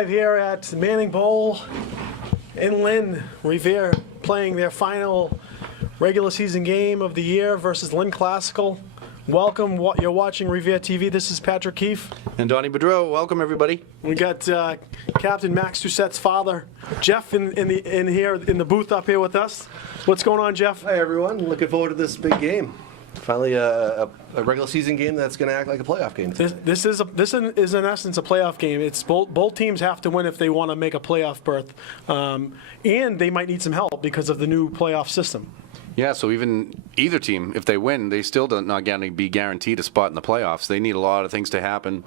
live here at Manning Bowl in Lynn. Revere playing their final regular season game of the year versus Lynn Classical. Welcome, you're watching Revere TV. This is Patrick Keefe. And Donnie Boudreau. Welcome, everybody. We got Captain Max Doucette's father, Jeff, in the booth up here with us. What's going on, Jeff? Hi, everyone. Looking forward to this big game. Finally, a regular season game that's going to act like a playoff game. This is in essence a playoff game. It's both teams have to win if they want to make a playoff berth, and they might need some help because of the new playoff system. Yeah, so even either team, if they win, they still not going to be guaranteed a spot in the playoffs. They need a lot of things to happen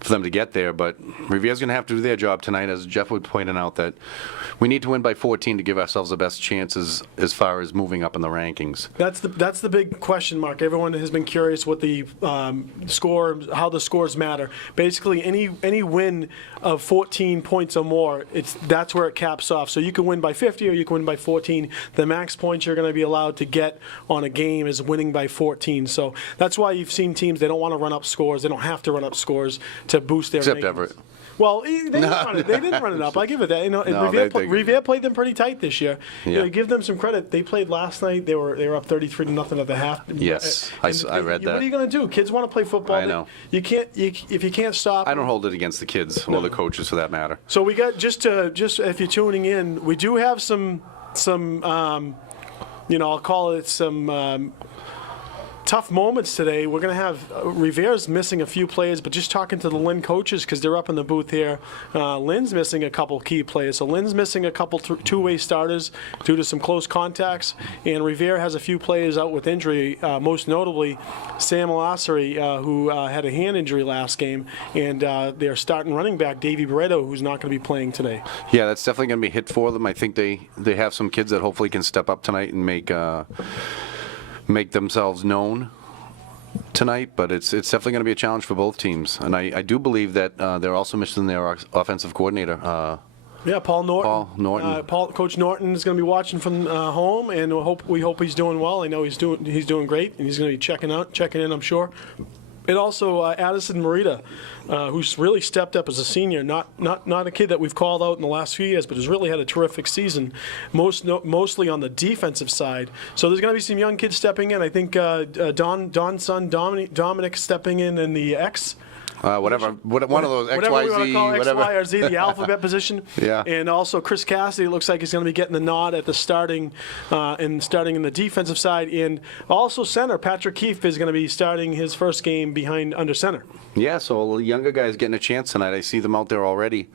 for them to get there, but Revere's going to have to do their job tonight, as Jeff was pointing out, that we need to win by 14 to give ourselves the best chances as far as moving up in the rankings. That's the big question mark. Everyone has been curious what the score, how the scores matter. Basically, any win of 14 points or more, that's where it caps off. So you can win by 50 or you can win by 14. The max points you're going to be allowed to get on a game is winning by 14. So that's why you've seen teams, they don't want to run up scores. They don't have to run up scores to boost their Except rankings. Everett. Well, they didn't run it up. I give it that. Revere played them pretty tight this year. Yeah. Give them some credit. They played last night. They were up 33-0 at the half. Yes, I read that. What are you going to do? Kids want to play football. I know. If you can't stop. I don't hold it against the kids or the coaches for that matter. So we got just if you're tuning in, we do have some I'll call it some tough moments today. We're going to have Revere's missing a few players, but just talking to the Lynn coaches because they're up in the booth here. Lynn's missing a couple key players. So Lynn's missing a couple two-way starters due to some close contacts, and Revere has a few players out with injury, most notably Sam Alassari, who had a hand injury last game, and their starting running back, Davey Barreto, who's not going to be playing today. Yeah, that's definitely going to be a hit for them. I think they have some kids that hopefully can step up tonight and make themselves known tonight, but it's definitely going to be a challenge for both teams. And I do believe that they're also missing their offensive coordinator. Paul Norton. Coach Norton is going to be watching from home, and we hope he's doing well. I know he's doing great, and he's going to be checking in, I'm sure. And also Addison Morita, who's really stepped up as a senior. Not a kid that we've called out in the last few years, but has really had a terrific season, mostly on the defensive side. So there's going to be some young kids stepping in. I think Don's son Dominic stepping in the X. One of those X, whatever Y, we want to Z, call X, whatever. Y, or Z, the alphabet position. Yeah. And also Chris Cassidy looks like he's going to be getting the nod at the starting in the defensive side. And also center, Patrick Keefe is going to be starting his first game behind under center. Yeah, so the younger guys getting a chance tonight. I see them out there already.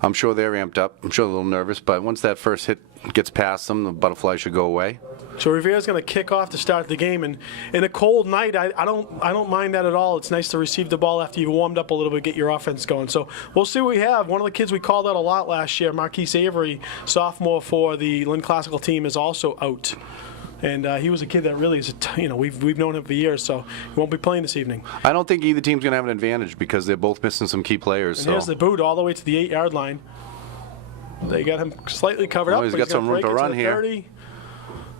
I'm sure they're amped up. I'm sure they're a little nervous, but once that first hit gets past them, the butterfly should go away. So Revere's going to kick off to start the game, and in a cold night, I don't mind that at all. It's nice to receive the ball after you've warmed up a little bit, get your offense going. So we'll see what we have. One of the kids we called out a lot last year, Marquise Avery, sophomore for the Lynn Classical team, is also out. And he was a kid that really is, we've known him for years, so he won't be playing this evening. I don't think either team's going to have an advantage because they're both missing some key players. And here's the boot all the way to the 8-yard line. They got him slightly covered up. He's but got some room to run here. 30. A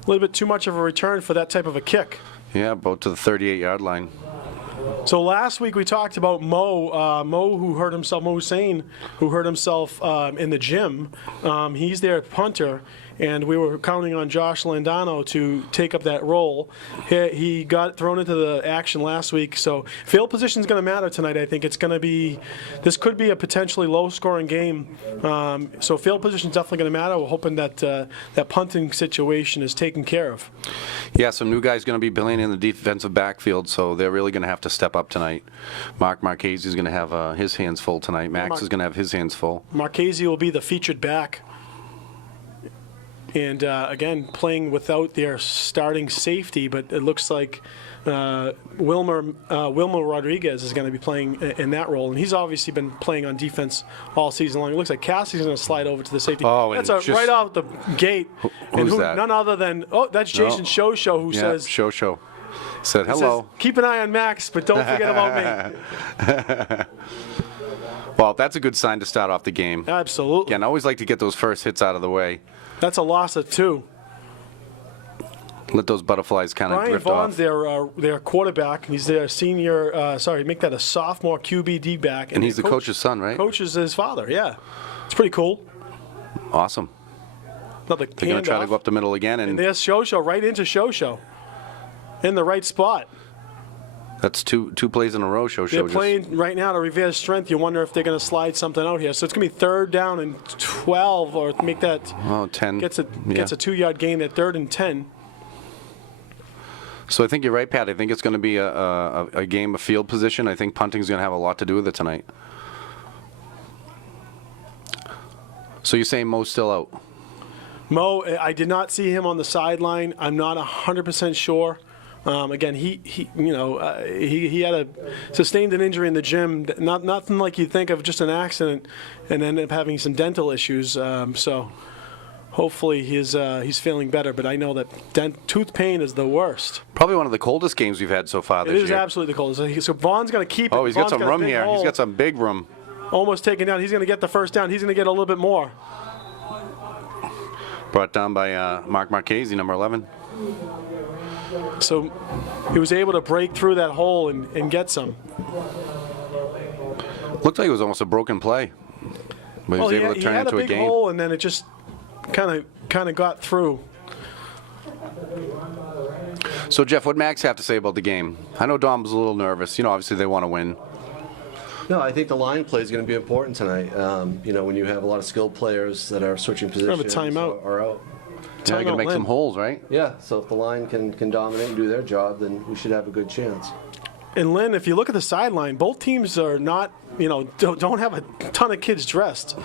little bit too much of a return for that type of a kick. Yeah, about to the 38-yard line. So last week we talked about Mo Hussein, who hurt himself in the gym. He's their punter, and we were counting on Josh Landano to take up that role. He got thrown into the action last week, so field position is going to matter tonight. I think this could be a potentially low-scoring game. So field position is definitely going to matter. We're hoping that that punting situation is taken care of. Yeah, some new guys going to be playing in the defensive backfield, so they're really going to have to step up tonight. Mark Marchese is going to have his hands full tonight. Max is going to have his hands full. Marchese will be the featured back. And again, playing without their starting safety, but it looks like Wilmer Rodriguez is going to be playing in that role, and he's obviously been playing on defense all season long. It looks like Cassie's going to slide over to the safety. Oh, that's right off the gate. Who's that? None other than that's Jason Shosho, who says Shosho said hello. Says, keep an eye on Max, but don't forget about me. Well, that's a good sign to start off the game. Absolutely. Again, I always like to get those first hits out of the way. That's a loss of 2. Let those butterflies kind of Brian drift Vaughn's off. their quarterback. He's their senior, make that a sophomore QB back. And he's the coach's son, right? Coach is his father, yeah. It's pretty cool. Awesome. Another They're going to try to go up the middle again, And and there's Shosho right into Shosho. In the right spot. that's two plays in a row. Show They're just playing right now to Revere's strength. You wonder if they're going to slide something out here. So it's going to be 3rd down and 12, or make that 10. gets a 2-yard gain at 3rd and 10. So I think you're right, Pat. I think it's going to be a game of field position. I think punting's going to have a lot to do with it tonight. So you're saying Mo's still out? Mo, I did not see him on the sideline. I'm not 100% sure. Again, he had sustained an injury in the gym. Nothing like you'd think of, just an accident, and ended up having some dental issues. So hopefully he's feeling better. But I know that tooth pain is the worst. Probably one of the coldest games we've had so far this year. It is absolutely the coldest. So Vaughn's going to keep it. Oh, he's got Vaughn's some room a big here. hole. He's got some big room. Almost taken down. He's going to get the first down. He's going to get a little bit more. Brought down by Mark Marchese, number 11. So he was able to break through that hole and get some. Looked like it was almost a broken play. But he was able to turn it into a he had a big game. hole, and then it just kind of got through. So, Jeff, what Max have to say about the game? I know Dom was a little nervous. Obviously they want to win. No, I think the line play is going to be important tonight. When you have a lot of skilled players that are switching positions Have a timeout. or out. Yeah, they're going to make some holes, right? Yeah, so if the line can dominate and do their job, then we should have a good chance. And Lynn, if you look at the sideline, both teams are not, don't have a ton of kids dressed.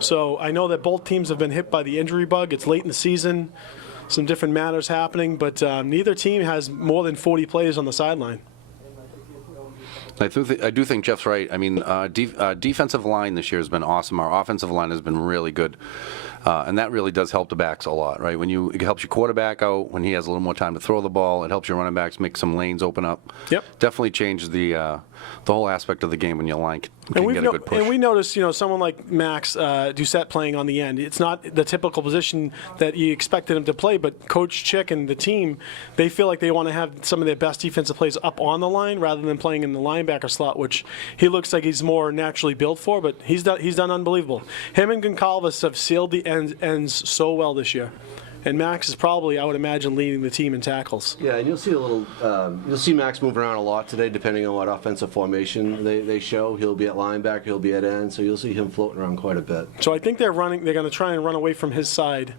So I know that both teams have been hit by the injury bug. It's late in the season, some different matters happening, but neither team has more than 40 players on the sideline. I do think Jeff's right. I mean, defensive line this year has been awesome. Our offensive line has been really good. And that really does help the backs a lot, right? It helps your quarterback out when he has a little more time to throw the ball. It helps your running backs make some lanes open up. Yep. Definitely changes the whole aspect of the game when your line can get a good push. And we noticed, someone like Max Doucette playing on the end. It's not the typical position that you expected him to play, but Coach Chick and the team, they feel like they want to have some of their best defensive plays up on the line rather than playing in the linebacker slot, which he looks like he's more naturally built for, but he's done unbelievable. Him and Goncalves have sealed the ends so well this year. And Max is probably, I would imagine, leading the team in tackles. Yeah, and you'll see Max moving around a lot today, depending on what offensive formation they show. He'll be at linebacker, he'll be at end, so you'll see him floating around quite a bit. So I think they're going to try and run away from his side.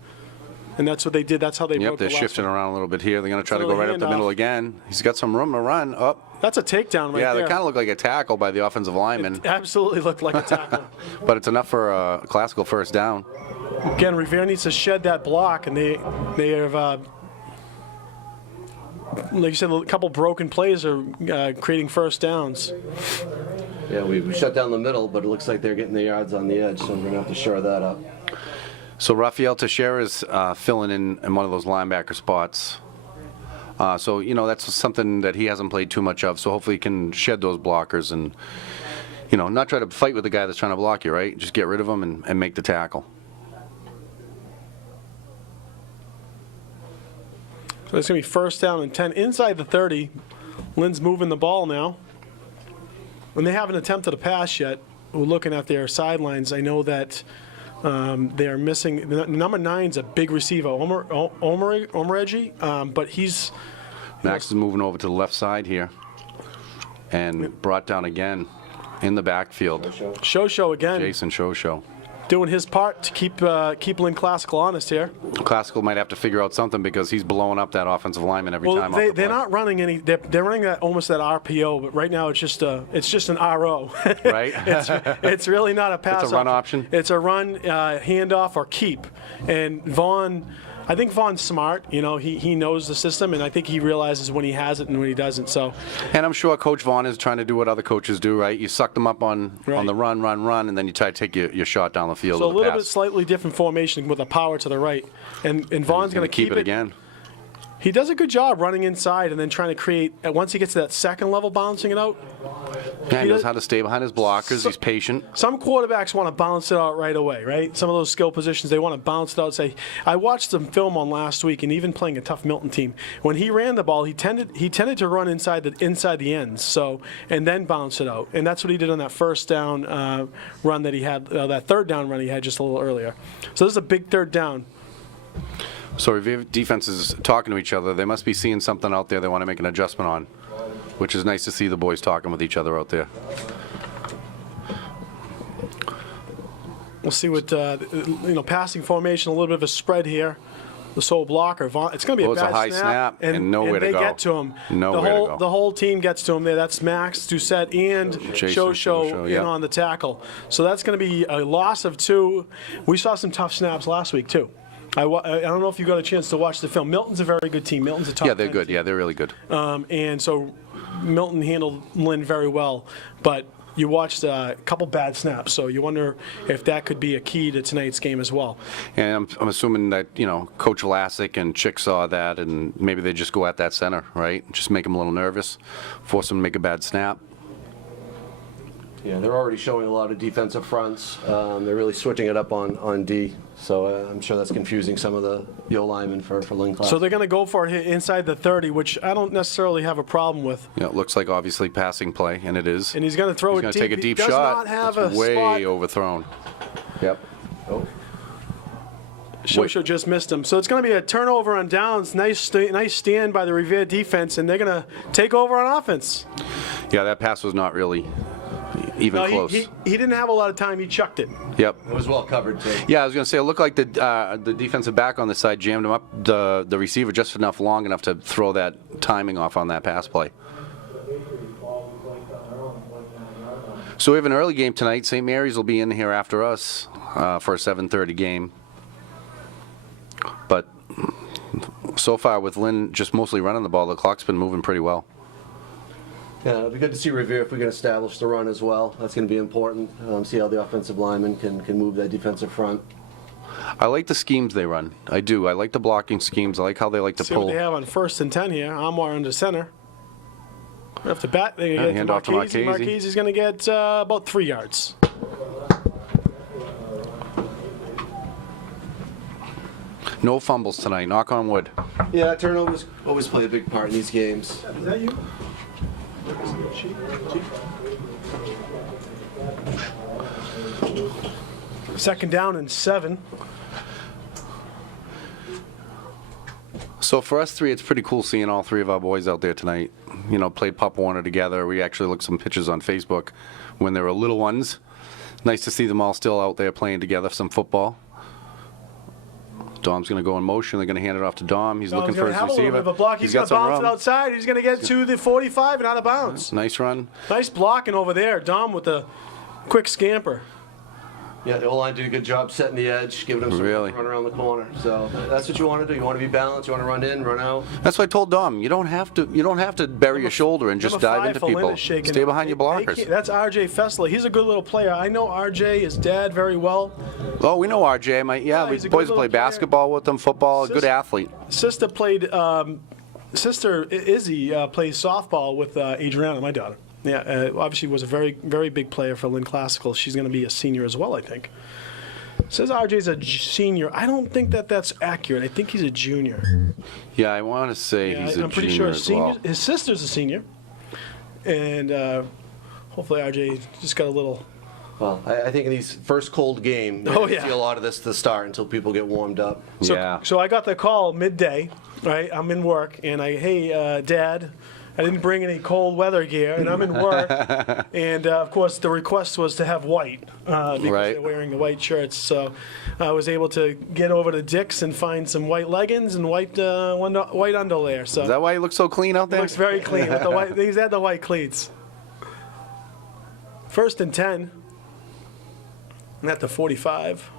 And that's what they did. That's how they broke the They're last shifting one. around a little bit here. They're going to try to It's a go right up the handoff. middle again. He's got some room to run up. That's a takedown right Yeah, there. they kind of look like a tackle by the offensive lineman, It absolutely looked like a tackle. but it's enough for a classical first down. Again, Revere needs to shed that block, and they have, like you said, a couple broken plays are creating first downs. Yeah, we shut down the middle, but it looks like they're getting the yards on the edge, so we're going to have to shore that up. So Rafael Teixeira is filling in one of those linebacker spots. So, that's something that he hasn't played too much of, so hopefully he can shed those blockers and, not try to fight with the guy that's trying to block you, right? Just get rid of him and make the tackle. So it's going to be first down and 10 inside the 30. Lynn's moving the ball now. And they haven't attempted a pass yet. We're looking at their sidelines. I know that they are missing. Number 9's a big receiver, Omaregi, but he's. Max is moving over to the left side here and brought down again in the backfield. Shosho again, Jason Shosho. doing his part to keep Lynn Classical honest here. Classical might have to figure out something because he's blowing up that offensive lineman every time. Well, they're not running any. They're running almost that RPO, but right now it's just an RO. Right? It's really not a pass. It's a run option? It's a run, handoff, or keep. And I think Vaughn's smart. He knows the system, and I think he realizes when he has it and when he doesn't. So. And I'm sure Coach Vaughn is trying to do what other coaches do, right? You suck them up on the run, and then you try to take your shot down the field. So a with little pass. bit slightly different formation with a power to the right, and Vaughn's going to keep it again. He does a good job running inside and then trying to create. Once he gets to that second level, bouncing it out. Yeah, he knows how to stay behind his blockers. He's patient. Some quarterbacks want to bounce it out right away, right? Some of those skill positions, they want to bounce it out. Say, I watched some film on last week, and even playing a tough Milton team, when he ran the ball, he tended to run inside the ends, so and then bounce it out, and that's what he did on that first down run that he had, that third down run he had just a little earlier. So this is a big third down. So Revere defense is talking to each other. They must be seeing something out there they want to make an adjustment on, which is nice to see the boys talking with each other out there. We'll see what, passing formation, a little bit of a spread here. The sole blocker. It's going to be a It's bad a high snap and nowhere to go. They get to him. Nowhere to go. The whole team gets to him there. That's Max, Doucette, and Shosho in on the tackle. So that's going to be a loss of 2. We saw some tough snaps last week, too. I don't know if you got a chance to watch the film. Milton's a very good team. Milton's a top 10 Yeah, they're good. team. Yeah, they're really good. And so Milton handled Lynn very well. But you watched a couple bad snaps, so you wonder if that could be a key to tonight's game as well. And I'm assuming that, Coach Lassick and Chick saw that, and maybe they just go at that center, right? Just make them a little nervous, force them to make a bad snap. Yeah, they're already showing a lot of defensive fronts. They're really switching it up on D. So I'm sure that's confusing some of the O-linemen for Lynn class. So they're going to go for it inside the 30, which I don't necessarily have a problem with. Yeah, it looks like obviously passing play, and it is. And he's going to throw it deep. He's going to take a deep he does shot. Not have It's a way spot. overthrown. Yep. Oh. Shosho just missed him. So it's going to be a turnover on downs. Nice stand by the Revere defense, and they're going to take over on offense. Yeah, that pass was not really even close. He didn't have a lot of time. He chucked it. Yep. It was well covered, too. Yeah, I was going to say, it looked like the defensive back on the side jammed him up, the receiver just long enough to throw that timing off on that pass play. So we have an early game tonight. St. Mary's will be in here after us for a 7:30 game. But so far with Lynn just mostly running the ball, the clock's been moving pretty well. Yeah, it'll be good to see Revere if we can establish the run as well. That's going to be important. See how the offensive linemen can move that defensive front. I like the schemes they run. I do. I like the blocking schemes. I like how they like to See pull. what they have on 1st and 10 here. Amwar under center. Off the bat, they're going to hand get off to Marchese. Marchese. Marchese's going to get about 3 yards. No fumbles tonight, knock on wood. Yeah, turnovers always play a big part in these games. Is that you? Second down and 7. So for us three, it's pretty cool seeing all 3 of our boys out there tonight. Played Pop Warner together. We actually looked some pictures on Facebook when they were little ones. Nice to see them all still out there playing together some football. Dom's going to go in motion. They're going to hand it off to Dom. He's looking for his Have a little receiver. bit of a block. He's going to bounce it outside. He's going to get to the 45 and out of bounds. Nice run. Nice blocking over there. Dom with a quick scamper. Yeah, the O-line did a good job setting the edge, giving them some room to run around the corner. So that's what you want to do. You want to be balanced. You want to run in, run out. That's what I told Dom. You don't have to bury your shoulder and just dive into people. Stay behind your blockers. That's RJ Fessler. He's a good little player. I know RJ, his dad, very well. Oh, we know RJ. We he's a boys good play little player. basketball with him, football. Good athlete. Sister Izzy plays softball with Adriana, my daughter. Yeah, obviously was a very, very big player for Lynn Classical. She's going to be a senior as well, I think. Says RJ's a senior. I don't think that's accurate. I think he's a junior. Yeah, I want to say he's a I'm pretty junior sure as well. his sister's a senior. And hopefully RJ just got a little... Well, I think in these first cold game, you're going to see a lot of this to start until people get warmed up. So I got the call midday, right? I'm in work, and hey, Dad, I didn't bring any cold weather gear, and I'm in work. And, of course, the request was to have white because they're wearing the white shirts. So I was able to get over to Dick's and find some white leggings and white underlayer. So is that why he looks so clean out there? He looks very clean. With the white, he's had the white cleats. 1st and 10. And at the 45.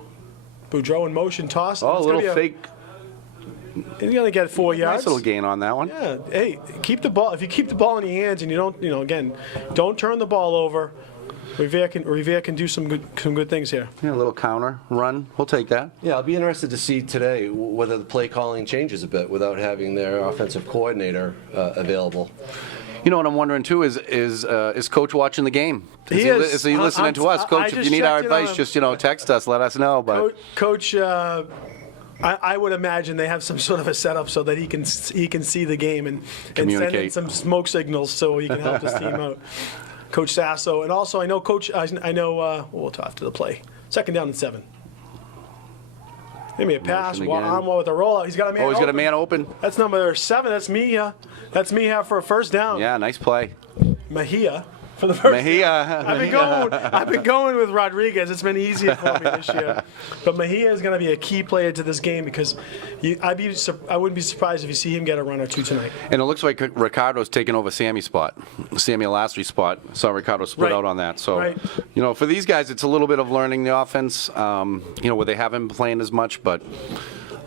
Boudreaux in motion toss. Oh, a little fake. He's going to get 4 yards. Nice little gain on that one. Yeah. Hey, keep the ball. If you keep the ball in your hands and you don't, again, don't turn the ball over. Revere can do some good things here. Yeah, a little counter run. We'll take that. Yeah, I'll be interested to see today whether the play calling changes a bit without having their offensive coordinator available. You know what I'm wondering too is Coach watching the game? He is. Is he listening to us, Coach? I If just you need our checked in on advice, him. just text us, let us know. But Coach, I would imagine they have some sort of a setup so that he can see the game and send in Communicate. some smoke signals so he can help his team out. Coach Sasso, and also I know Coach. I know we'll talk after the play. 2nd down and 7. Give me a pass. Motion again. On with a rollout. He's got a man. oh, he's got a open. man open. That's number 7. That's Mejia. That's Mejia for a first down. Yeah, nice play. Mejia for the first. Mejia. I've been going with Rodriguez. It's been easier for me this year. But Mejia is going to be a key player to this game because I wouldn't be surprised if you see him get a run or two tonight. And it looks like Ricardo's taking over Sammy's spot, Sammy Alastri's spot. Saw Ricardo split Right. out on that. So, Right. for these guys, it's a little bit of learning the offense, where they haven't been playing as much, but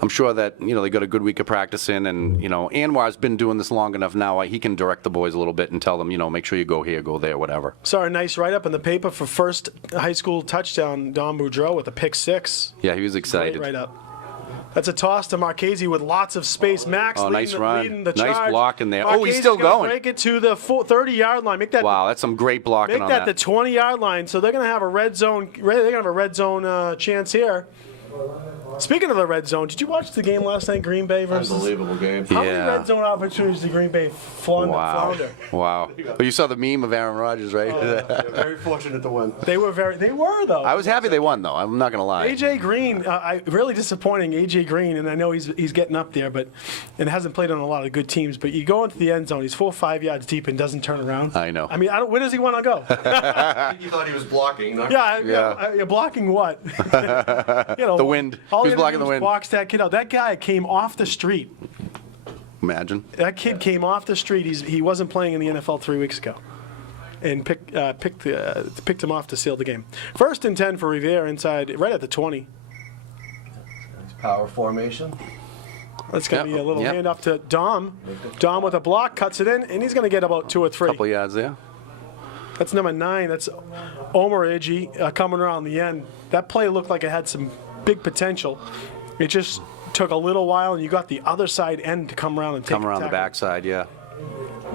I'm sure that, they got a good week of practice in, and, Anwar's been doing this long enough now, he can direct the boys a little bit and tell them, make sure you go here, go there, whatever. Saw a nice write-up in the paper for first high school touchdown, Don Boudreau with a pick 6. Yeah, he was excited. Great write-up. That's a toss to Marchese with lots of space. Max Oh, leading, nice run. leading the Nice charge. block in there. Oh, he's still gonna going. Break it to the 30-yard line. Make that Wow, that's some great blocking Make on that that. the 20-yard line, so they're going to have a red zone. They're going to have a red zone chance here. Speaking of the red zone, did you watch the game last night, Green Bay versus? Unbelievable game. How many Yeah. red zone opportunities did Green Bay flounder? Wow. Well, you saw the meme of Aaron Rodgers, right? They're very fortunate to win. They were though. I was happy they won, though. I'm not going to lie. AJ Green, really disappointing. AJ Green, and I know he's getting up there, but and hasn't played on a lot of good teams. But you go into the end zone, he's 4 or 5 yards deep and doesn't turn around. I know. I mean, where does he want to go? I think you thought he was blocking. Not You're blocking what? The wind. All He was he had to blocking do the was wind. box that kid out. That guy came off the street. Imagine. That kid came off the street. He wasn't playing in the NFL 3 weeks ago, and picked him off to seal the game. 1st and 10 for Revere inside, right at the 20. Power formation. That's going to be a little Yep. handoff to Dom. Dom with a block, cuts it in, and he's going to get about 2 or 3. Couple yards there. That's number 9. That's Omer Iggy coming around the end. That play looked like it had some big potential. It just took a little while, and you got the other side end to come around and take Come around the tackle. backside, yeah.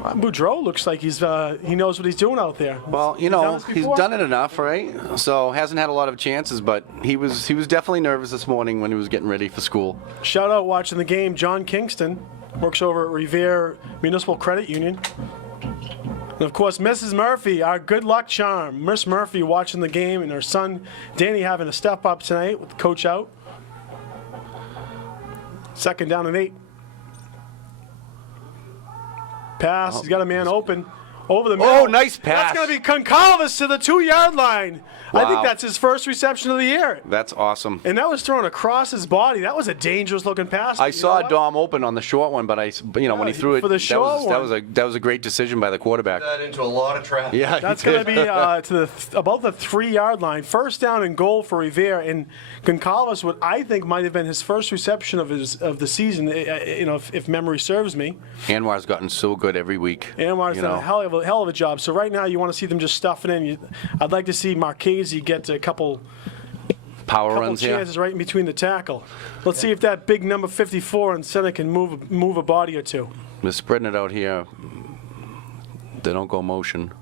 Boudreau looks like he knows what he's doing out there. Well, done this he's before? done it enough, right? So hasn't had a lot of chances, but he was definitely nervous this morning when he was getting ready for school. Shout out watching the game, John Kingston, works over at Revere Municipal Credit Union. And of course, Mrs. Murphy, our good luck charm. Miss Murphy watching the game, and her son Danny having to step up tonight with the coach out. 2nd down and 8. Pass. He's got a man open over the middle. Oh, nice pass. That's going to be Concalves to the 2-yard line. I think Wow. that's his first reception of the year. That's awesome. And that was thrown across his body. That was a dangerous looking pass. I You saw know what? Dom open on the short one, but when he threw it, for the short that was a great decision by the quarterback. That into a lot of traffic. Yeah, he That's going to did. be about the 3-yard line. 1st down and goal for Revere. And Goncalves, what I think might have been his first reception of the season, if memory serves me. Anwar's gotten so good every week. Anwar's you done know. a hell of a job. So right now you want to see them just stuff it in. I'd like to see Marchese get a couple Power runs here. chances right in between the tackle. Let's see if that big number 54 in center can move a body or two. They're spreading it out here. They don't go motion.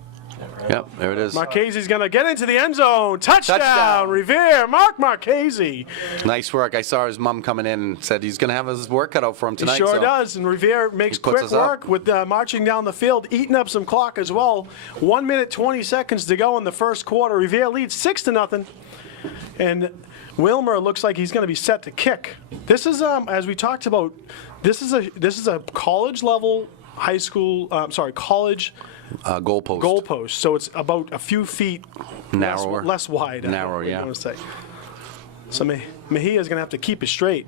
Yep, there it is. Marchese's going to get into the end zone. Touchdown, Touchdown. Revere, Mark Marchese. Nice work. I saw his mom coming in and said he's going to have his work cut out for him He tonight. sure so does, and Revere makes He puts quick us up. work with marching down the field, eating up some clock as well. 1 minute, 20 seconds to go in the first quarter. Revere leads 6-0, and Wilmer looks like he's going to be set to kick. This is, as we talked about, this is a college level college goalpost. goalpost. So it's about a few feet Narrower. less wide. Narrower, yeah. I want to say. So Mejia's going to have to keep it straight.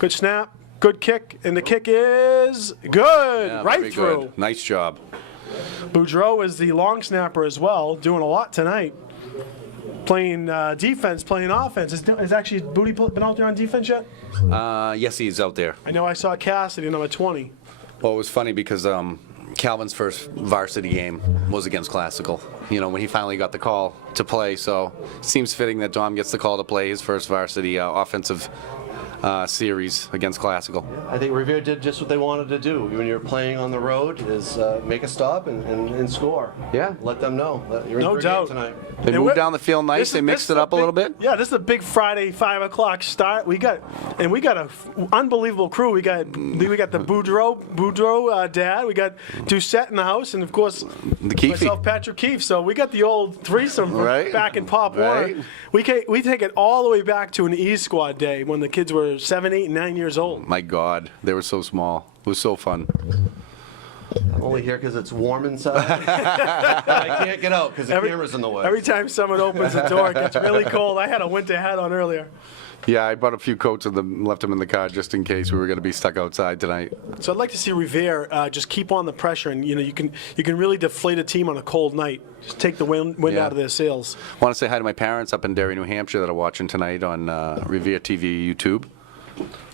Good snap, good kick, and the kick is good, Yeah, right very through. good. Nice job. Boudreau is the long snapper as well, doing a lot tonight. Playing defense, playing offense. Has actually Booty been out there on defense yet? Yes, he's out there. I know I saw Cassidy, number 20. Well, it was funny because Calvin's first varsity game was against Classical. When he finally got the call to play. So it seems fitting that Dom gets the call to play his first varsity offensive series against Classical. I think Revere did just what they wanted to do when you're playing on the road is make a stop and score. Yeah. Let them know that you're in No for a game doubt. tonight. They And moved we're- down the field nice. This They is- mixed this it is up a little bit. Yeah, this is a big Friday 5 o'clock start. We got an unbelievable crew. We got the Boudreau dad. We got Doucette in the house, and of course The Keefe. myself, Patrick Keefe. So we got the old threesome Right. back in Pop Right. Warner. We take it all the way back to an E Squad day when the kids were 7, 8, and 9 years old. My God, they were so small. It was so fun. I'm only here because it's warm inside. I can't get out because the camera's in the way. Every time someone opens the door, it gets really cold. I had a winter hat on earlier. Yeah, I brought a few coats of them, left them in the car just in case we were going to be stuck outside tonight. So I'd like to see Revere just keep on the pressure, and you can really deflate a team on a cold night. Just take the wind Yeah. out of their sails. I want to say hi to my parents up in Derry, New Hampshire that are watching tonight on Revere TV YouTube.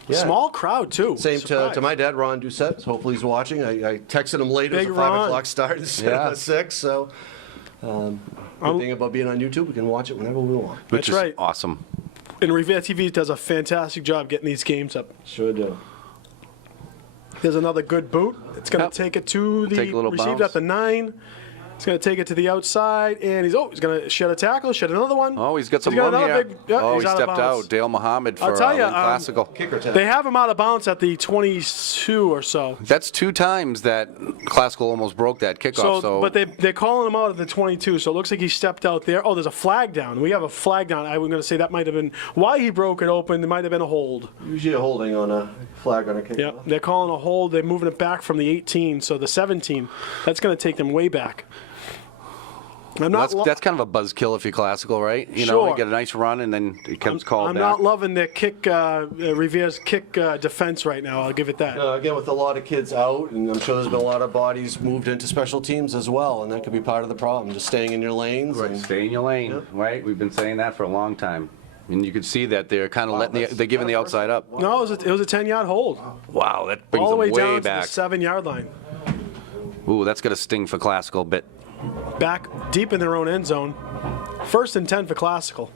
Yeah. Small crowd too. Same to Surprised. my dad, Ron Doucette. Hopefully he's watching. I texted him late. It was Big a 5 Ron. o'clock start instead Yeah. of a 6. So good thing about being on YouTube, we can watch it whenever we want. Which That's is right. awesome. And Revere TV does a fantastic job getting these games up. Sure do. There's another good boot. It's going Yep. to take it to the Take a little received bounce. at the 9. It's going to take it to the outside, and he's going to shed a tackle, shed another one. Oh, he's got some got room another here. big- yeah, Oh, he's he out of stepped bounds. out. Dale Muhammad I'll for tell ya, Lynn Classical. Kicker tag. They have him out of bounds at the 22 or so. That's 2 times that Classical almost broke that kickoff. So, But they're calling him out at the 22, so it looks like he stepped out there. Oh, there's a flag down. We have a flag down. I was going to say that might have been why he broke it open. There might have been a hold. Usually a holding on a flag on a kickoff. Yeah, they're calling a hold. They're moving it back from the 18, so the 17. That's going to take them way back. I'm not. that's kind of a buzzkill if you're Classical, right? You know, Sure. you get a nice run and then it comes called I'm back. not loving their kick, Rivere's kick defense right now. I'll give it that. Again, with a lot of kids out, and I'm sure there's been a lot of bodies moved into special teams as well, and that could be part of the problem, just staying in your lanes. and- Stay in your lane, Yep. right? We've been saying that for a long time. And you can see that they're kind of that's- they're giving the outside up. No, it was a 10-yard hold, Wow, that brings all the way them way down back. to the 7-yard line, Ooh, that's going to sting for Classical a bit. back deep in their own end zone. 1st and 10 for Classical.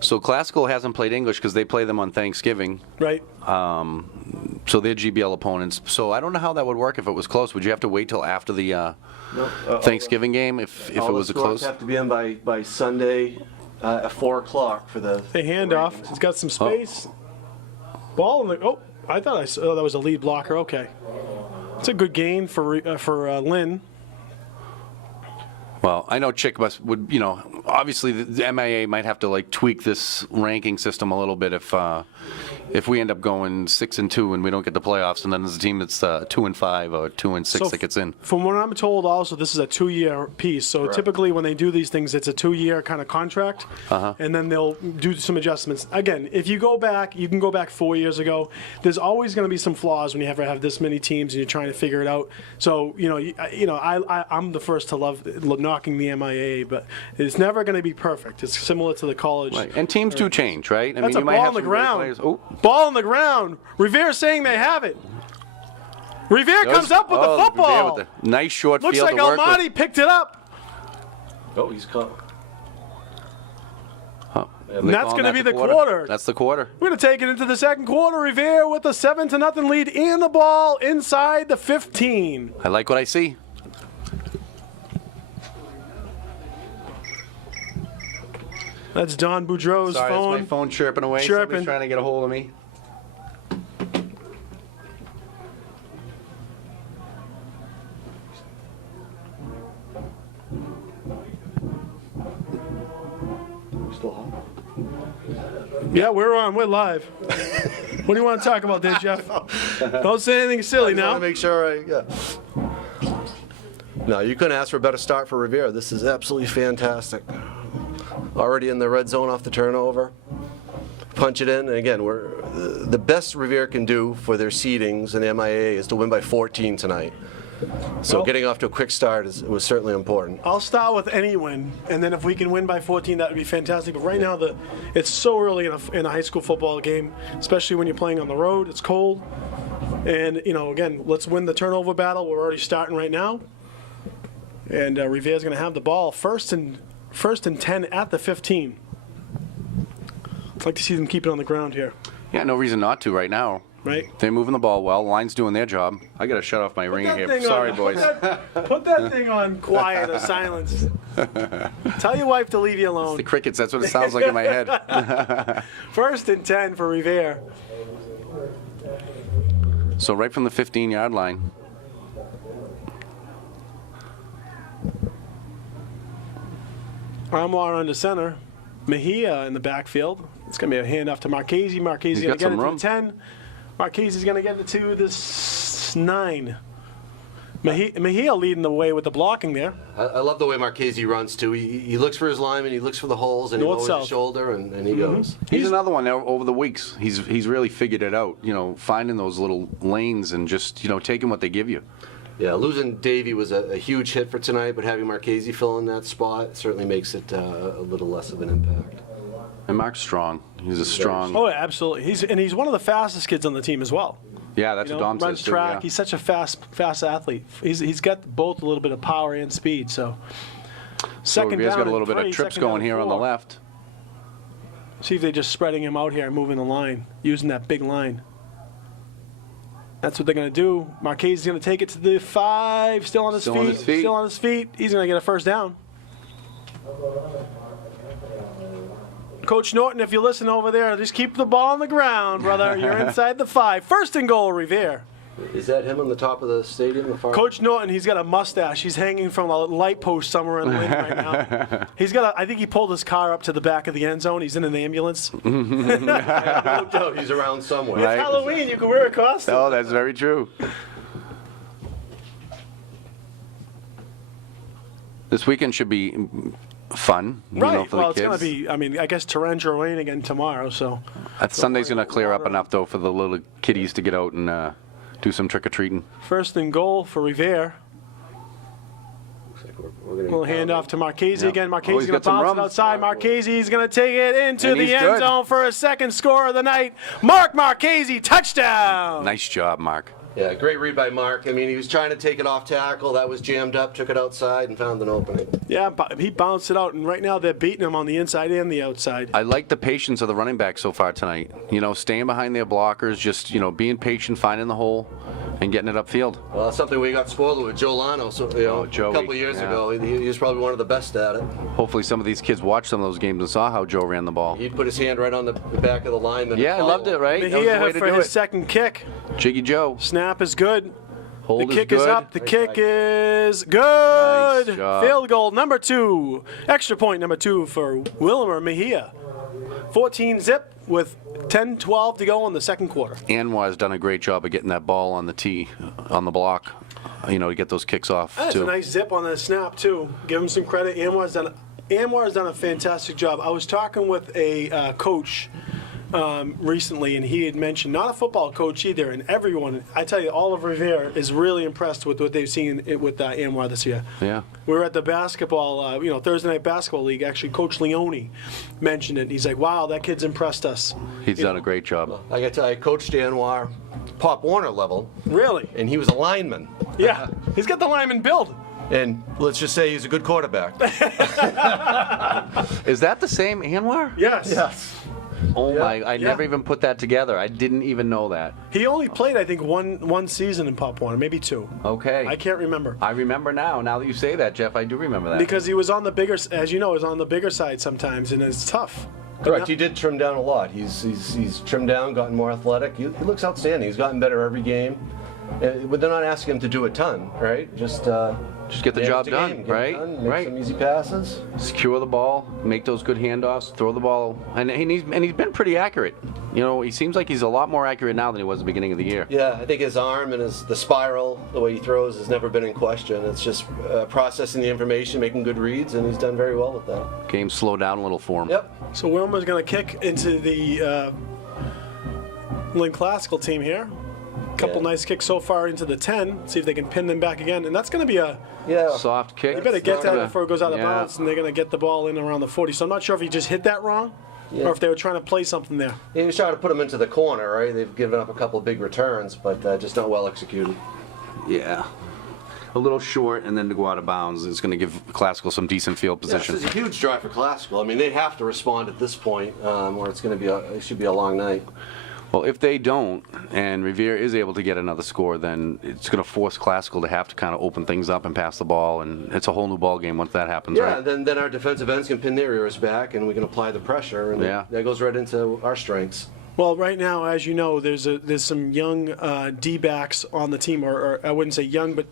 So Classical hasn't played English because they play them on Thanksgiving. Right. So they're GBL opponents. So I don't know how that would work if it was close. Would you have to wait till after the Thanksgiving game if it all the was a scores close? have to be in by Sunday at 4 o'clock for the. The handoff. He's got some space. Ball in the. Oh, I thought I saw that was a lead blocker. Okay. It's a good gain for Lynn. Well, I know Chick would, obviously the MIA might have to like tweak this ranking system a little bit if we end up going 6-2 and we don't get the playoffs, and then there's a team that's 2-5 or 2-6 that gets in. From what I'm told, also this is a 2-year piece. So typically when they do these things, it's a 2-year kind of contract, and then they'll do some adjustments. Again, if you go back, you can go back 4 years ago. There's always going to be some flaws when you have this many teams and you're trying to figure it out. So I'm the first to love knocking the MIA, but it's never going to be perfect. It's similar to the college. Right. And teams do change, right? I That's you a might ball have on the some great ground. players. Oh, Ball on the ground. Revere saying they have it. Revere comes up with the Revere football. with the nice short Looks field like to work with. Almaty picked it up. Oh, he's caught. And that's going to be the quarter. That's the quarter. We're going to take it into the second quarter. Revere with a 7-0 lead in the ball inside the 15. I like what I see. That's Don Boudreau's Sorry, phone. that's my phone chirping away. Chirping. Somebody's trying to get a hold of me. Still hot? Yeah, we're on. We're live. What do you want to talk about there, Jeff? Don't say anything silly I want now. to make sure No, you couldn't ask for a better start for Revere. This is absolutely fantastic. Already in the red zone off the turnover. Punch it in, and again, the best Revere can do for their seedings in the MIA is to win by 14 tonight. So Well- getting off to a quick start was certainly important. I'll start with any win, and then if we can win by 14, that would be fantastic. But right now, it's so early in a high school football game, especially when you're playing on the road. It's cold, and again, let's win the turnover battle. We're already starting right now, and Revere's going to have the ball first and 10 at the 15. I'd like to see them keep it on the ground here, Yeah, no reason not to right now. right? They're moving the ball well. Line's doing their job. I got to shut off my ringer here. Sorry, boys. Put that thing on quiet or silence. Tell your wife to leave you The alone. crickets, that's what it sounds like in my head. 1st and 10 for Revere. So right from the 15-yard line. Armoire under center. Mejia in the backfield. It's going to be a handoff to Marchese. Marchese going to got get it some to room. the 10. Marchese's going to get it to the 9. Mejia leading the way with the blocking there. I love the way Marchese runs, too. He looks for his lineman, he looks for the holes, and he lowers North-south. his shoulder, and he goes. He's another one over the weeks. He's really figured it out, finding those little lanes and just, taking what they give you. Yeah, losing Davey was a huge hit for tonight, but having Marchese fill in that spot certainly makes it a little less of an impact. And Mark's strong. He's a strong. Oh, absolutely. He's one of the fastest kids on the team as well. Yeah, that's what Dom runs says too. track. Yeah. He's such a fast athlete. He's got both a little bit of power and speed. So So second Revere's down got a little and bit three, of trips second down going and here on the 4. left. See if they're just spreading him out here and moving the line, using that big line. That's what they're going to do. Marchese's going to take it to the 5, still on his Still feet. on his feet. Still on his feet. He's going to get a first down. Coach Norton, if you listen over there, just keep the ball on the ground, brother. You're inside the 5. 1st and goal, Revere. Is that him on the top of the stadium? The far Coach Norton, he's got a mustache. He's hanging from a light post somewhere in Lynn right now. I think he pulled his car up to the back of the end zone. He's in an ambulance. No doubt he's around somewhere. Right. It's Halloween. You can wear a costume. Oh, that's very true. This weekend should be fun, Right. for Well, the it's going to kids. be, I guess torrential rain again tomorrow, so. Sunday's going to clear up enough, though, for the little kiddies to get out and do some trick-or-treating. 1st and goal for Revere. Looks like we're gonna We'll hand off to Marchese Yep. again. Oh, Marchese's he's going got to some bounce it runs. outside. Marchese's going to take it into And the he's end good. zone for a second score of the night. Mark Marchese, touchdown! Nice job, Mark. Yeah, great read by Mark. I mean, he was trying to take it off tackle. That was jammed up, took it outside, and found an opening. Yeah, he bounced it out, and right now they're beating him on the inside and the outside. I like the patience of the running back so far tonight. Staying behind their blockers, just, being patient, finding the hole, and getting it upfield. Well, that's something we got spoiled with Joe Lano, a Joey, couple of years yeah. ago. He was probably one of the best at it. Hopefully some of these kids watched some of those games and saw how Joe ran the ball. He'd put his hand right on the back of the lineman. Yeah, I loved it, right? That was the Mejia way to for do his it. second kick. Jiggy Joe. Snap is good. Hold The kick is is good. up. The kick is good. Nice job. Field goal number 2. Extra point number 2 for Wilmer Mejia. 14-zip with 10-12 to go in the second quarter. Anwar's done a great job of getting that ball on the tee, on the block, to get those kicks off, That's too. a nice zip on the snap, too. Give him some credit. Anwar's done a fantastic job. I was talking with a coach recently, and he had mentioned, not a football coach either, and everyone, I tell you, all of Revere is really impressed with what they've seen with Anwar this year. Yeah. We were at the basketball, Thursday night basketball league. Actually, Coach Leone mentioned it. He's like, "Wow, that kid's impressed us." He's done a great job. I got to tell you, I coached Anwar Pop Warner level, Really? and he was a lineman. Yeah. He's got the lineman build. And let's just say he's a good quarterback. Is that the same Anwar? Yes. Oh, my, I Yeah. never even put that together. I didn't even know that. He only played, I think, one season in Pop Warner, maybe 2. Okay. I can't remember. I remember now that you say that, Jeff. I do remember that. Because he was on the bigger, as you know, is on the bigger side sometimes, and it's tough. Correct. He did trim down a lot. He's trimmed down, gotten more athletic. He looks outstanding. He's gotten better every game. But they're not asking him to do a ton, right? Just get the manage job the done, game, get it right? done, make Right. some easy passes. Secure the ball, make those good handoffs, throw the ball, and he's been pretty accurate. He seems like he's a lot more accurate now than he was at the beginning of the year. Yeah, I think his arm and the spiral, the way he throws, has never been in question. It's just processing the information, making good reads, and he's done very well with that. Game slowed down a little for him. Yep. So Wilmer's going to kick into the Lynn Classical team here. Couple Yeah. nice kicks so far into the 10. See if they can pin them back again. And that's going to be Yeah. Soft kick. you better get that before it goes out of Yeah. bounds, and they're going to get the ball in around the 40. So I'm not sure if he just hit that wrong, Yeah. or if they were trying to play something there. He was trying to put him into the corner, right? They've given up a couple of big returns, but just not well executed. Yeah. a little short, and then to go out of bounds. It's going to give Classical some decent field Yeah, position. this is a huge drive for Classical. I mean, they have to respond at this point, or it's going to be it should be a long night. Well, if they don't, and Revere is able to get another score, then it's going to force Classical to have to kind of open things up and pass the ball, and it's a whole new ball game once that happens, Yeah, right? then our defensive ends can pin their ears back, and we can apply the pressure, and Yeah. that goes right into our strengths. Well, right now, as you know, there's some young D-backs on the team, or I wouldn't say young, but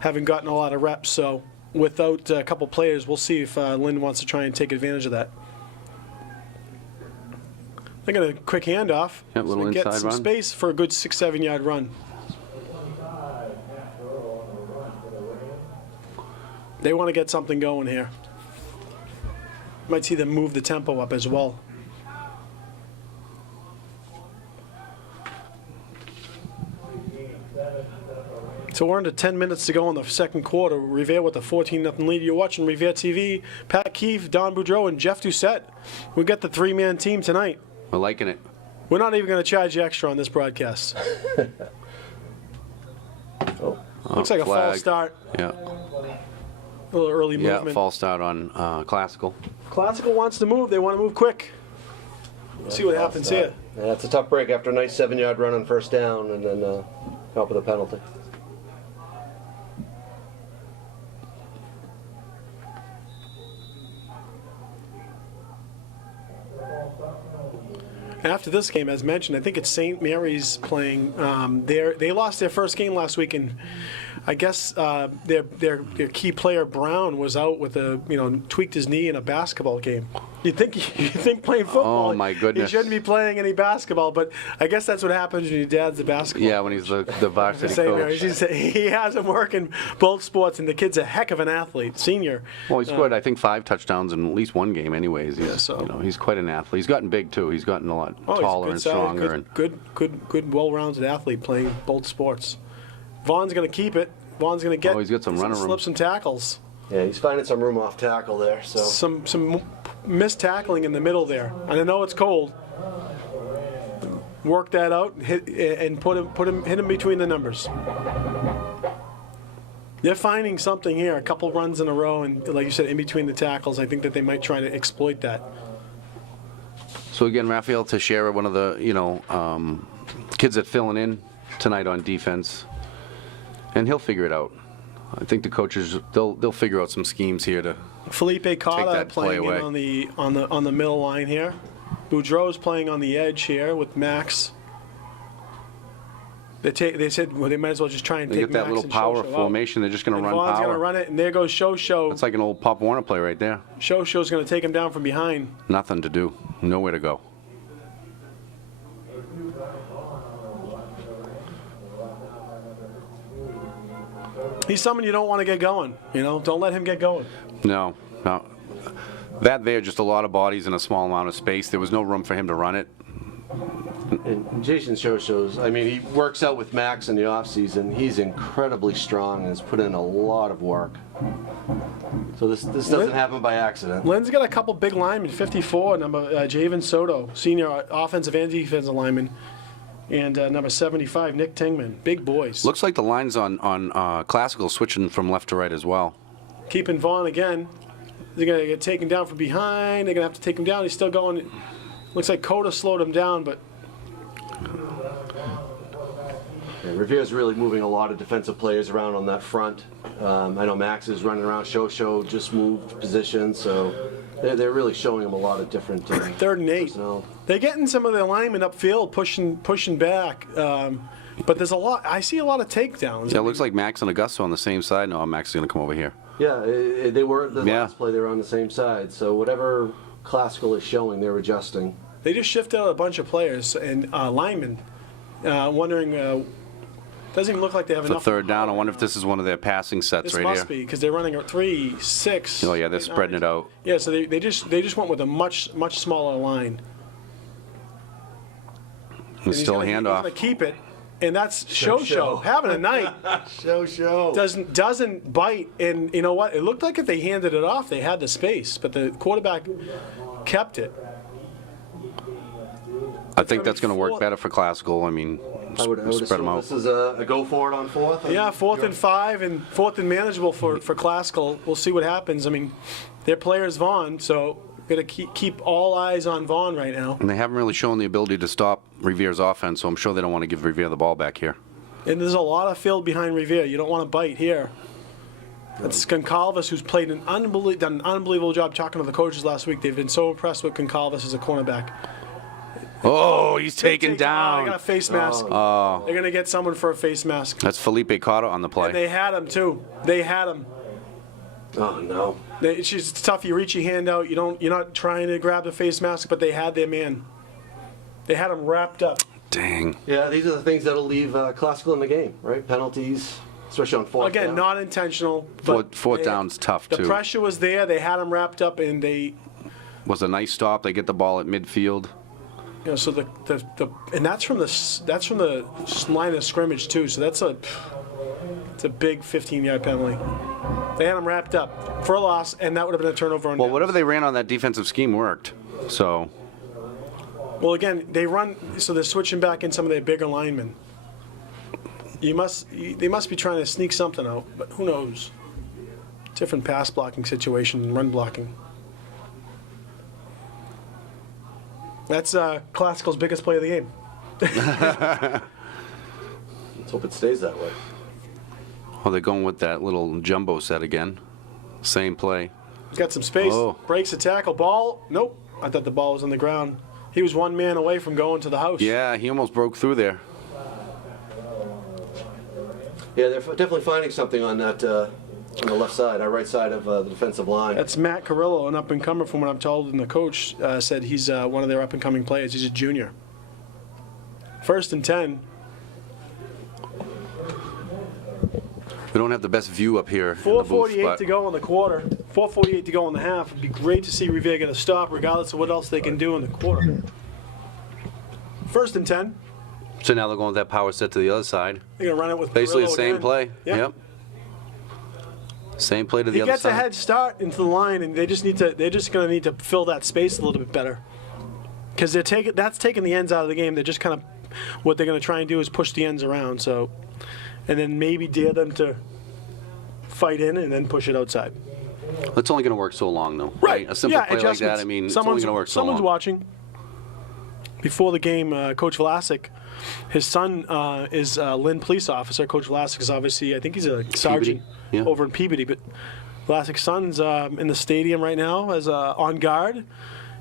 haven't gotten a lot of reps. So without a couple players, we'll see if Lynn wants to try and take advantage of that. They got a quick handoff. Yeah, little so they get inside some run. space for a good 6-7 yard run. They want to get something going here. Might see them move the tempo up as well. So we're under 10 minutes to go in the second quarter. Revere with a 14-0 lead. You're watching Revere TV. Pat Keefe, Don Boudreau, and Jeff Doucette. We got the three-man team tonight. We're liking it. We're not even going to charge you extra on this broadcast. Looks like a false Flag. start. Yeah, A little early yeah, movement. false start on Classical. Classical wants to move. They want to move quick. See what happens here. Yeah, it's a tough break after a nice 7-yard run on first down, and then help with a penalty. After this game, as mentioned, I think it's St. Mary's playing. They lost their first game last week, and I guess their key player Brown was out with tweaked his knee in a basketball game. You think playing football? Oh, my goodness. He shouldn't be playing any basketball, but I guess that's what happens when your dad's the basketball. Yeah, when he's the varsity St. Mary's. coach. He has him working both sports, and the kid's a heck of an athlete, senior. Well, he scored, I think, 5 touchdowns in at least one game anyways. He's, so- he's quite an athlete. He's gotten big, too. He's gotten a lot Oh, taller and he's a stronger. good, well-rounded athlete playing both sports. Vaughn's going to keep it. Vaughn's going to get. He's got some running room. Slip some tackles. Yeah, he's finding some room off tackle there. So Some missed tackling in the middle there. And I know it's cold. Work that out, hit him between the numbers. They're finding something here. A couple runs in a row, and like you said, in between the tackles. I think that they might try to exploit that. So again, Raphael Teixeira, one of the kids that filling in tonight on defense, and he'll figure it out. I think the coaches they'll figure out some schemes here to. Felipe Cotta that play playing in on the middle line here. Boudreau's playing on the edge here with Max. They said they might as well just try and They take get that Max little and power Shosho out. formation. They're just going to And run Vaughn's going to power. run it, and there goes Shosho. It's like an old Pop Warner play right there. Shosho's going to take him down from behind. Nothing to do. Nowhere to go. He's someone you don't want to get going. Don't let him get going. No. That there, just a lot of bodies in a small amount of space. There was no room for him to run it. and Jason shows. I mean, he works out with Max in the off season. He's incredibly strong and has put in a lot of work. So this doesn't happen by accident. Lynn's got a couple big linemen. 54, number Javen Soto, senior offensive and defensive lineman, and number 75, Nick Tingman. Big boys. Looks like the lines on Classical switching from left to right as well. Keeping Vaughn again. They're going to get taken down from behind. They're going to have to take him down. He's still going. Looks like Coda slowed him down, but Yeah, Revere's really moving a lot of defensive players around on that front. I know Max is running around. Shosho just moved position, so they're really showing him a lot of different 3rd and 8. personnel. They're getting some of their linemen upfield, pushing back. But there's a lot. I see a lot of takedowns. Yeah, it looks like Max and Augusto on the same side. No, Max is going to come over here. Yeah, they were the Yeah. last play. They were on the same side. So whatever Classical is showing, they're adjusting. They just shifted out a bunch of players and linemen. Wondering, doesn't even look like they have For enough. 3rd down, I wonder if this is one of their passing sets This right must here. be because they're running 3, 6. Oh yeah, they're spreading it out. Yeah, so they just went with a much smaller line. It's still a He's handoff. gonna keep it, and that's Shosho. Shosho having a night. Show. Doesn't bite, and you know what? It looked like if they handed it off, they had the space, but the quarterback kept it. I think that's going to work better for Classical. I mean, I would spread them assume out. this is a go for it on fourth. Yeah, 4th and 5 and 4th and manageable for Classical. We'll see what happens. I mean, their player's Vaughn, so got to keep all eyes on Vaughn right now. And they haven't really shown the ability to stop Revere's offense, so I'm sure they don't want to give Revere the ball back here. And there's a lot of field behind Revere. You don't want to bite here. That's Goncalves, who's played done an unbelievable job talking to the coaches last week. They've been so impressed with Goncalves as a cornerback. Oh, he's taken They down. got a face mask. Oh. They're going to get someone for a face mask. That's Felipe Cotta on the play. And they had him, too. They had him. Oh no. It's tough. You reach your hand out. You're not trying to grab the face mask, but they had their man. They had him wrapped up. Dang. Yeah, these are the things that'll leave Classical in the game, right? Penalties, especially on fourth Again, down. not intentional. But Fourth down's tough, the too. pressure was there. They had him wrapped up, and they, Was a nice stop. They get the ball at midfield. so the and that's from the line of scrimmage too. So it's a big 15-yard penalty. They had him wrapped up for a loss, and that would have been a turnover on Well, downs. whatever they ran on that defensive scheme worked. So, Well, again, they run, so they're switching back in some of their bigger linemen. They must be trying to sneak something out, but who knows? Different pass blocking situation and run blocking. That's Classical's biggest play of the game. Let's hope it stays that way. oh, they're going with that little jumbo set again. Same play. Got some space, Oh. breaks the tackle, ball, nope. I thought the ball was on the ground. He was one man away from going to the house. Yeah, he almost broke through there. Yeah, they're definitely finding something on that on the left side, our right side of the defensive line. That's Matt Carrillo, an up-and-comer from what I'm told, and the coach said he's one of their up-and-coming players. He's a junior. 1st and 10. We don't have the best view up here in the booth, 4:48 but to go in the quarter. 4:48 to go in the half. It'd be great to see Revere get a stop, regardless of what else they can do in the quarter. 1st and 10. so now they're going with that power set to the other side. They're gonna run it with Basically the Carrillo same again. play. Yep. Yep. Same play to the He other gets side. a head start into the line, and they're just gonna need to fill that space a little bit better. Because that's taking the ends out of the game. They're just kind of what they're gonna try and do is push the ends around. So, and then maybe dare them to fight in and then push it outside. It's only going to work so long, though. A simple play like that, I mean, it's only going to work so long. Someone's watching. Before the game, Coach Vlasic, his son is a Lynn police officer. Coach Vlasic is obviously, I think he's a sergeant yeah. over in Peabody, but Vlasic's son's in the stadium right now as on guard.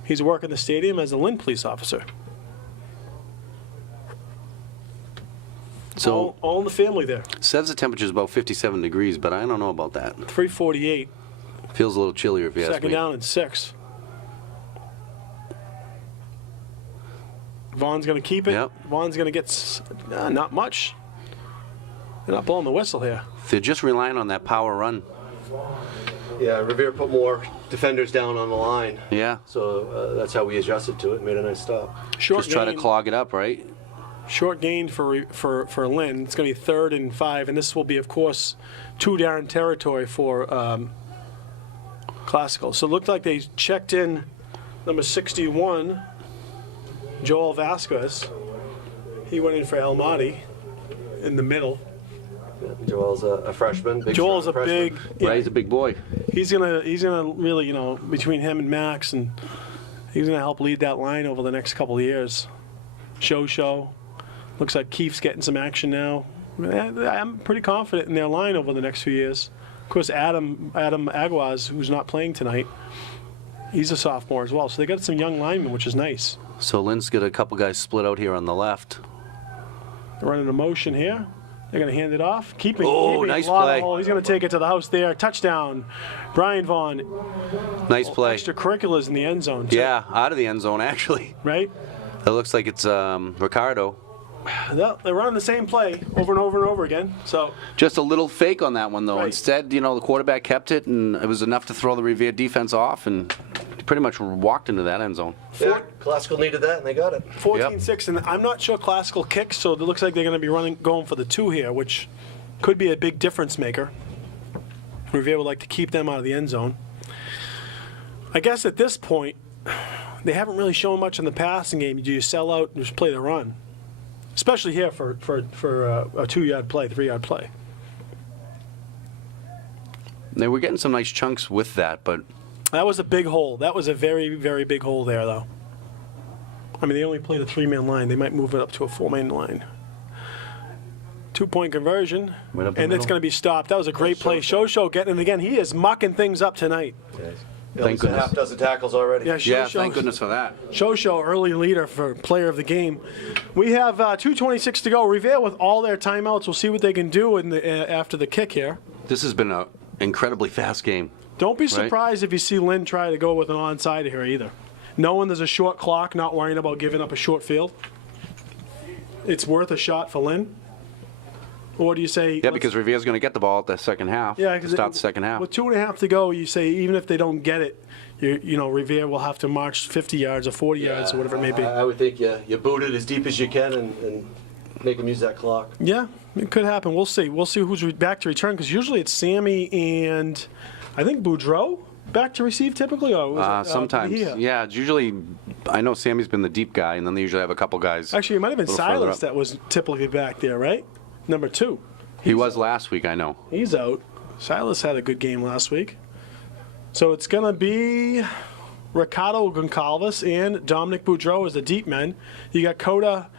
He's working the stadium as a Lynn police officer. So, all in the family there. says the temperature is about 57 degrees, but I don't know about that. 3:48, Feels a little chillier if you ask second me. down and 6. Vaughn's going to keep it. Yep. Vaughn's going to get not much. They're not blowing the whistle here. They're just relying on that power run. Yeah, Revere put more defenders down on the line. Yeah. So that's how we adjusted to it. Made a nice stop. Short Just try to gain. clog it up, right? Short gain for Lynn. It's going to be 3rd and 5, and this will be, of course, 2-down territory for Classical. So it looked like they checked in number 61, Joel Vasquez. He went in for El Mahdi in the middle. Yeah, Joel's a freshman. Joel's a strong freshman. big. Right, Yeah, he's a big boy. he's gonna really, between him and Max, and he's gonna help lead that line over the next couple of years. Show. Looks like Keefe's getting some action now. I'm pretty confident in their line over the next few years. Of course, Adam Aguaz, who's not playing tonight, he's a sophomore as well. So they got some young linemen, which is nice. So Lynn's got a couple guys split out here on the left. They're running a motion here. They're going to hand it off. Keeping nice a lot play. of hole. He's going to take it to the house there. Touchdown. Brian Vaughn. Nice play. Extracurriculars in the end zone, too. Yeah, out of the end zone, actually. Right? It looks like it's Ricardo. They're running the same play over and over and over again. So Just a little fake on that one, though. Right. Instead, the quarterback kept it, and it was enough to throw the Revere defense off, and he pretty much walked into that end zone. Yeah, Classical needed that, and they got it. 14-6, and I'm not sure Classical kicks, so it looks like they're going to be going for the 2 here, which could be a big difference maker. Revere would like to keep them out of the end zone. I guess at this point, they haven't really shown much in the passing game. Do you sell out and just play the run? Especially here for a 2-yard play, 3-yard play. They were getting some nice chunks with that, but That was a big hole. That was a very, very big hole there, though. I mean, they only played a 3-man line. They might move it up to a 4-man line. 2-point conversion, Right up the and it's middle. going to be stopped. That was a great play. Show getting it again. He is mucking things up tonight. Thank goodness. Half dozen tackles already. Yeah, yeah, thank goodness for that. Show early leader for player of the game. We have 2:26 to go. Revere with all their timeouts. We'll see what they can do in the, after the kick here. This has been an incredibly fast game. Don't be surprised if you see Lynn try to go with an onside here either. Knowing there's a short clock, not worrying about giving up a short field. It's worth a shot for Lynn. Or do you say... Yeah, because Revere's going to get the ball at the second half. Yeah, to because start the second half. with 2.5 to go, you say even if they don't get it, you know, Revere will have to march 50 yards or 40 yards or whatever it may be. I would think you boot it as deep as you can and make them use that clock. Yeah, it could happen. We'll see. We'll see who's back to return because usually it's Sammy and I think Boudreaux back to receive typically. Or was it, Sometimes. Mejia? Yeah, it's usually, I know Sammy's been the deep guy, and then they usually have a couple guys. Actually, it might have been a little further Silas up. that was typically back there, right? Number 2. He was last week, I know. He's out. Silas had a good game last week. So it's going to be Ricardo Goncalves and Dominic Boudreaux as the deep men. You got Coda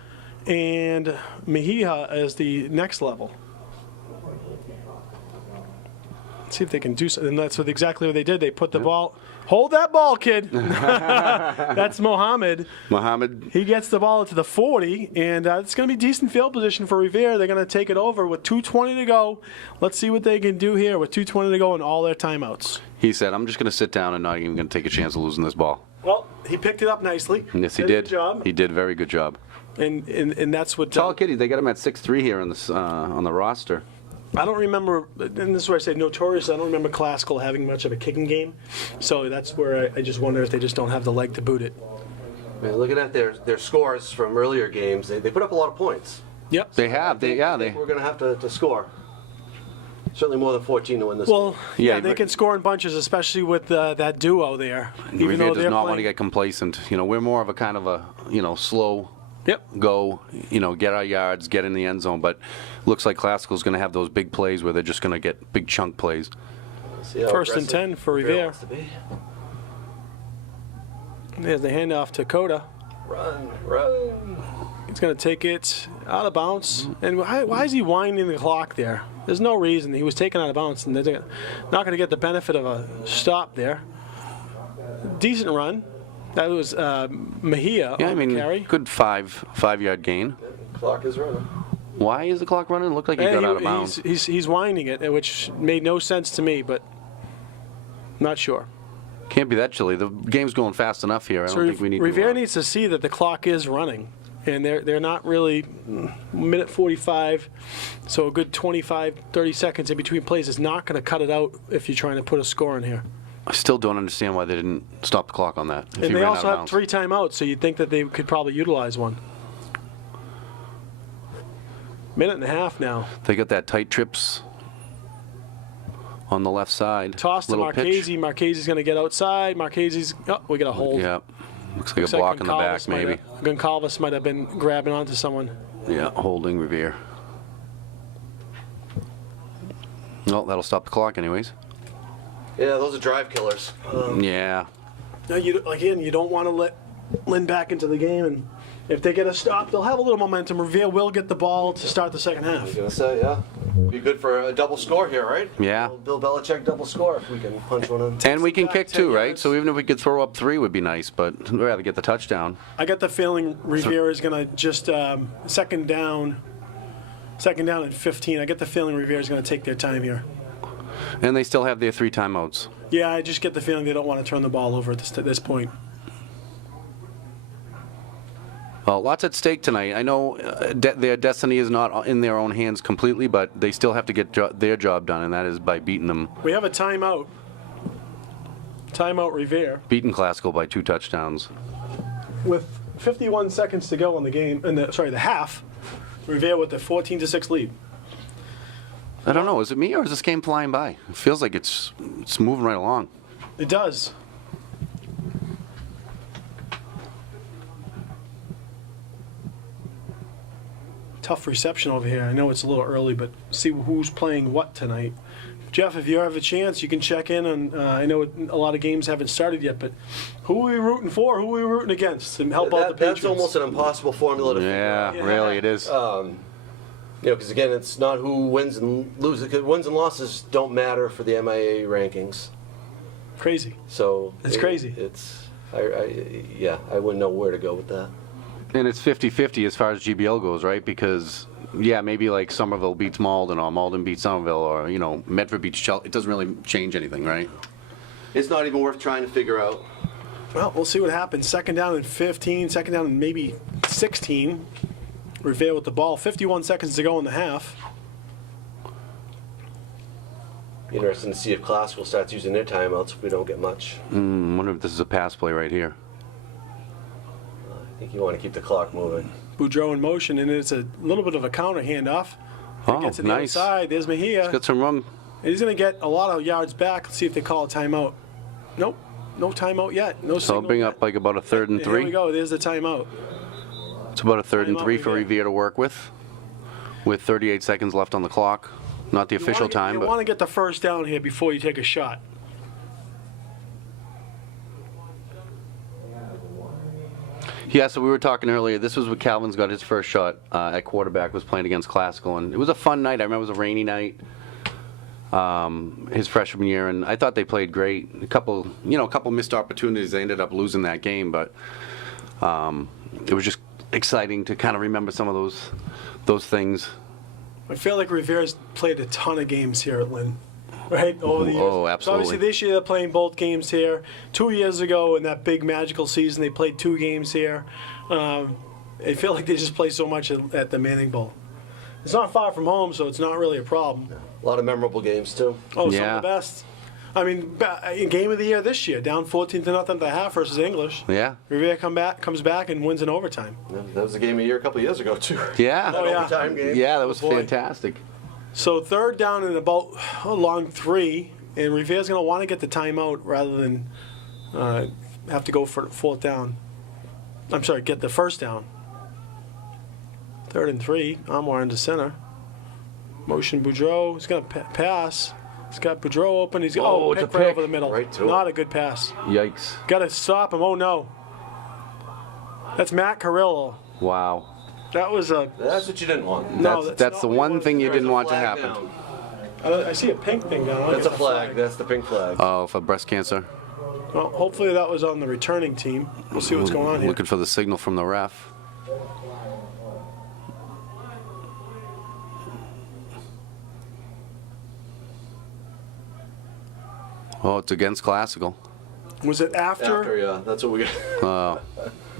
and Mejia as the next level. Let's see if they can do something. And that's exactly what they did. They put the ball. Hold that ball, kid. That's Mohammed. Mohammed, He gets the ball to the 40, and it's going to be decent field position for Revere. They're going to take it over with 2:20 to go. Let's see what they can do here with 2:20 to go and all their timeouts. he said, I'm just going to sit down and not even going to take a chance of losing this ball. Well, he picked it up nicely. Yes, he a did. Good job. He did a very good job. And that's what. Tall kitty, they got him at 6'3" here on the roster. I don't remember, and this is where I say notorious. I don't remember Classical having much of a kicking game, so that's where I just wonder if they just don't have the leg to boot it. Man, looking at their scores from earlier games, they put up a lot of points. Yep. They have. I think we're going to have to score. Certainly more than 14 to win this Well, game. yeah, they can score in bunches, especially with that duo there. Even Revere though does they're not want to playing. get complacent. You know, we're more of a kind of a, slow Yep. go, get our yards, get in the end zone. But looks like Classical's going to have those big plays where they're just going to get big chunk plays. See how First and aggressive 10 for Revere. wants to be. There's the handoff to Coda. Run. He's going to take it out of bounds. And why is he winding the clock there? There's no reason. He was taken out of bounds, and they're not going to get the benefit of a stop there. Decent run. That was Mejia Yeah, I on the mean, carry. good 5-yard gain. Clock is running. Why is the clock running? It looked like he got out of bounds. He's winding it, which made no sense to me, but not sure. Can't be that chilly. The game's going fast enough here. I don't think we need Revere to. needs to see that the clock is running, and they're not really minute 45, so a good 25, 30 seconds in between plays is not going to cut it out if you're trying to put a score in here. I still don't understand why they didn't stop the clock on that. If he And they ran also out of have bounds. 3 timeouts, so you'd think that they could probably utilize one. Minute and a half now. They got that tight trips on the left side. Toss to Little pitch. Marchese. Marchese's going to get outside. Marchese's, we got a hold. Yeah. Looks like a block in the back, maybe. Goncalves might have been grabbing onto someone. Yeah, holding Revere. Well, that'll stop the clock anyways. Yeah, those are drive killers. Yeah. No, you don't want to let Lynn back into the game, and if they get a stop, they'll have a little momentum. Revere will get the ball to start the second I half. was going to say, yeah. Be good for a double score here, right? Yeah. Bill Belichick double score if we can punch one in. And we can kick 10 too, right? yards. So even if we could throw up 3 would be nice, but we'd rather get the touchdown. I got the feeling Revere is going to just second down and 15. I get the feeling Revere is going to take their time here. And they still have their 3 timeouts. Yeah, I just get the feeling they don't want to turn the ball over at this point. Well, lots at stake tonight. I know their destiny is not in their own hands completely, but they still have to get their job done, and that is by beating them. We have a timeout. Timeout Revere. Beating Classical by 2 touchdowns. With 51 seconds to go in the game, the half, Revere with the 14-6 lead. I don't know. Is it me or is this game flying by? It feels like it's moving right along. It does. tough reception over here. I know it's a little early, but see who's playing what tonight. Jeff, if you have a chance, you can check in on, I know a lot of games haven't started yet, but who are we rooting for? Who are we rooting against? And help out the Patriots. That's almost an impossible formula to figure out. Yeah, really, it is. Because again, it's not who wins and loses. Because wins and losses don't matter for the MIA rankings. Crazy. So it's crazy. I wouldn't know where to go with that. And it's 50-50 as far as GBL goes, right? Because, yeah, maybe like Somerville beats Malden, or Malden beats Somerville, or, Medford beats Chelsea. It doesn't really change anything, right? It's not even worth trying to figure out. Well, we'll see what happens. Second down and 15, second down and maybe 16. Revere with the ball. 51 seconds to go in the half. Interesting to see if Classical starts using their timeouts if we don't get much. Wonder if this is a pass play right here. I think you want to keep the clock moving. Boudreaux in motion, and it's a little bit of a counter handoff. Oh, Gets to the nice. outside. There's Mejia. He's got some room. He's going to get a lot of yards back. Let's see if they call a timeout. Nope. No timeout yet. No So I'll signal bring yet. up like about a 3rd and 3. Here we go. There's the timeout. It's about a 3rd and Timeout 3 for Revere. Revere to work with 38 seconds left on the clock. Not the official time, You but want to get the first down here before you take a shot. yeah. So we were talking earlier. This was when Calvin's got his first shot at quarterback. Was playing against Classical, and it was a fun night. I remember it was a rainy night. His freshman year, and I thought they played great. A couple missed opportunities. They ended up losing that game, but it was just exciting to kind of remember some of those things. I feel like Revere's played a ton of games here at Lynn, right? Over the years. Oh, So absolutely. obviously this year they're playing both games here. 2 years ago in that big magical season, they played 2 games here. I feel like they just play so much at the Manning Bowl. It's not far from home, so it's not really a problem. A lot of memorable games too. Oh, some Yeah. of the best. I mean, game of the year this year, down 14-0 at the half versus English. Yeah. Revere comes back and wins in overtime. That was a game of the year a couple of years ago too. Yeah. Oh, yeah. Overtime game. Yeah, that was Oh, boy. fantastic. So third down and about along 3, and Revere's going to want to get the timeout rather than have to go for fourth down. I'm sorry, get the first down. 3rd and 3, Amwar into center. Motion Boudreaux, he's going to pass. He's got Boudreaux open. He's Oh, it's a pick right pick. over the middle. Right to him. Not a good pass. Yikes. Got to stop him. Oh no. That's Matt Carrillo. Wow. That was a That's what you didn't want. no. That's not the what you one wanted thing to you do. didn't want to Flag happen. down. I see a pink thing down. I That's a guess the flag. That's the pink flag. Oh, for breast cancer. Well, hopefully that was on the returning team. We'll see what's going on here. Looking for the signal from the ref. Oh, it's against Classical. Was it after? After, yeah, that's what we got. Oh,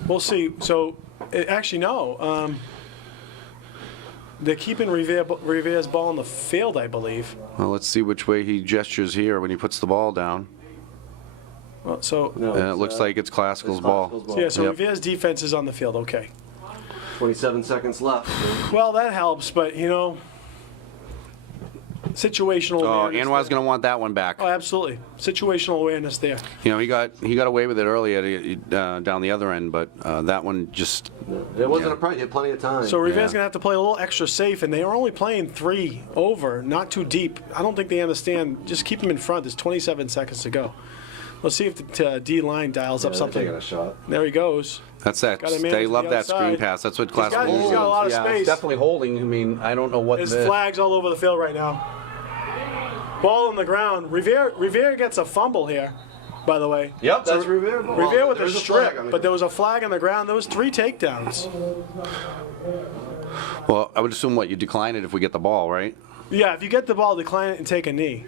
We'll see. So, actually, no. They're keeping Revere's ball on the field, I believe. well, let's see which way he gestures here when he puts the ball down. Well, so, No, And it it's, looks like it's Classical's ball. yeah, so Yep. Revere's defense is on the field. Okay. 27 seconds left. Well, that helps, but, situational Oh, awareness. Anwar's there. going to want that one back. Oh, absolutely. Situational awareness there. He got away with it earlier down the other end, but that one just It wasn't a problem. You had plenty of time. So Revere's Yeah. going to have to play a little extra safe, and they are only playing 3 over, not too deep. I don't think they understand. Just keep them in front. There's 27 seconds to go. Let's see if the D-line dials up they're something. taking a shot. There he goes. that's that. Got a man They to love the that outside. screen pass. That's what got- Classical he's got a lot of space. It's definitely holding. I mean, I don't know what There's flags all over the field right now. Ball on the ground. Revere gets a fumble here, by the way. Yep, that's Revere. Revere with a There's strip, flag on the- but there was a flag on the ground. There was 3 takedowns. Well, I would assume you decline it if we get the ball, right? Yeah, if you get the ball, decline it and take a knee.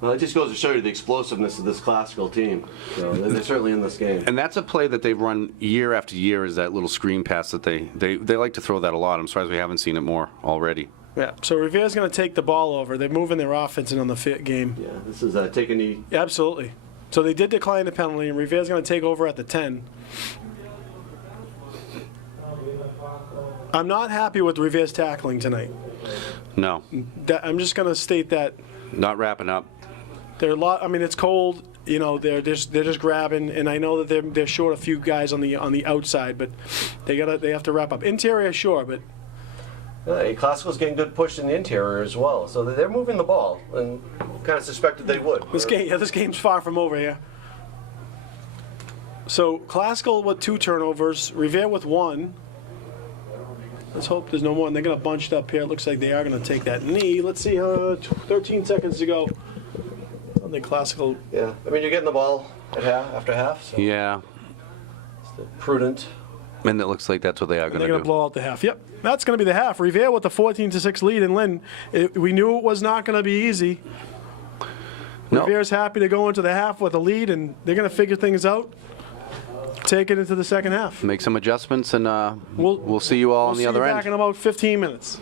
Well, it just goes to show you the explosiveness of this Classical team. So they're certainly in this game. And that's a play that they've run year after year. Is that little screen pass that they like to throw that a lot. I'm surprised we haven't seen it more already. Yeah, so Revere's going to take the ball over. They're moving their offense in on the fit game. Yeah, this is take a knee. Yeah, absolutely. So they did decline the penalty, and Revere's going to take over at the 10. I'm not happy with Revere's tackling tonight. No, I'm just going to state that not wrapping up. they're a lot. I mean, it's cold. They're just grabbing, and I know that they're short a few guys on the outside, but they have to wrap up. Interior, sure, but Classical's getting good push in the interior as well, so they're moving the ball, and kind of suspected they would. This game's far from over here. So Classical with 2 turnovers, Revere with 1. Let's hope there's no more. And they're going to bunch it up here. It looks like they are going to take that knee. Let's see, 13 seconds to go. I don't think Classical. Yeah, I mean, you're getting the ball at after half, so Yeah, it's prudent. and it looks like that's what they are And going they're to going to do. blow out the half. Yep, that's going to be the half. Revere with the 14-6 lead, and Lynn, we knew it was not going to be easy. No. Revere's happy to go into the half with a lead, and they're going to figure things out. Take it into the second half. Make some adjustments, and we'll see you all on the other We'll see you end. back in about 15 minutes.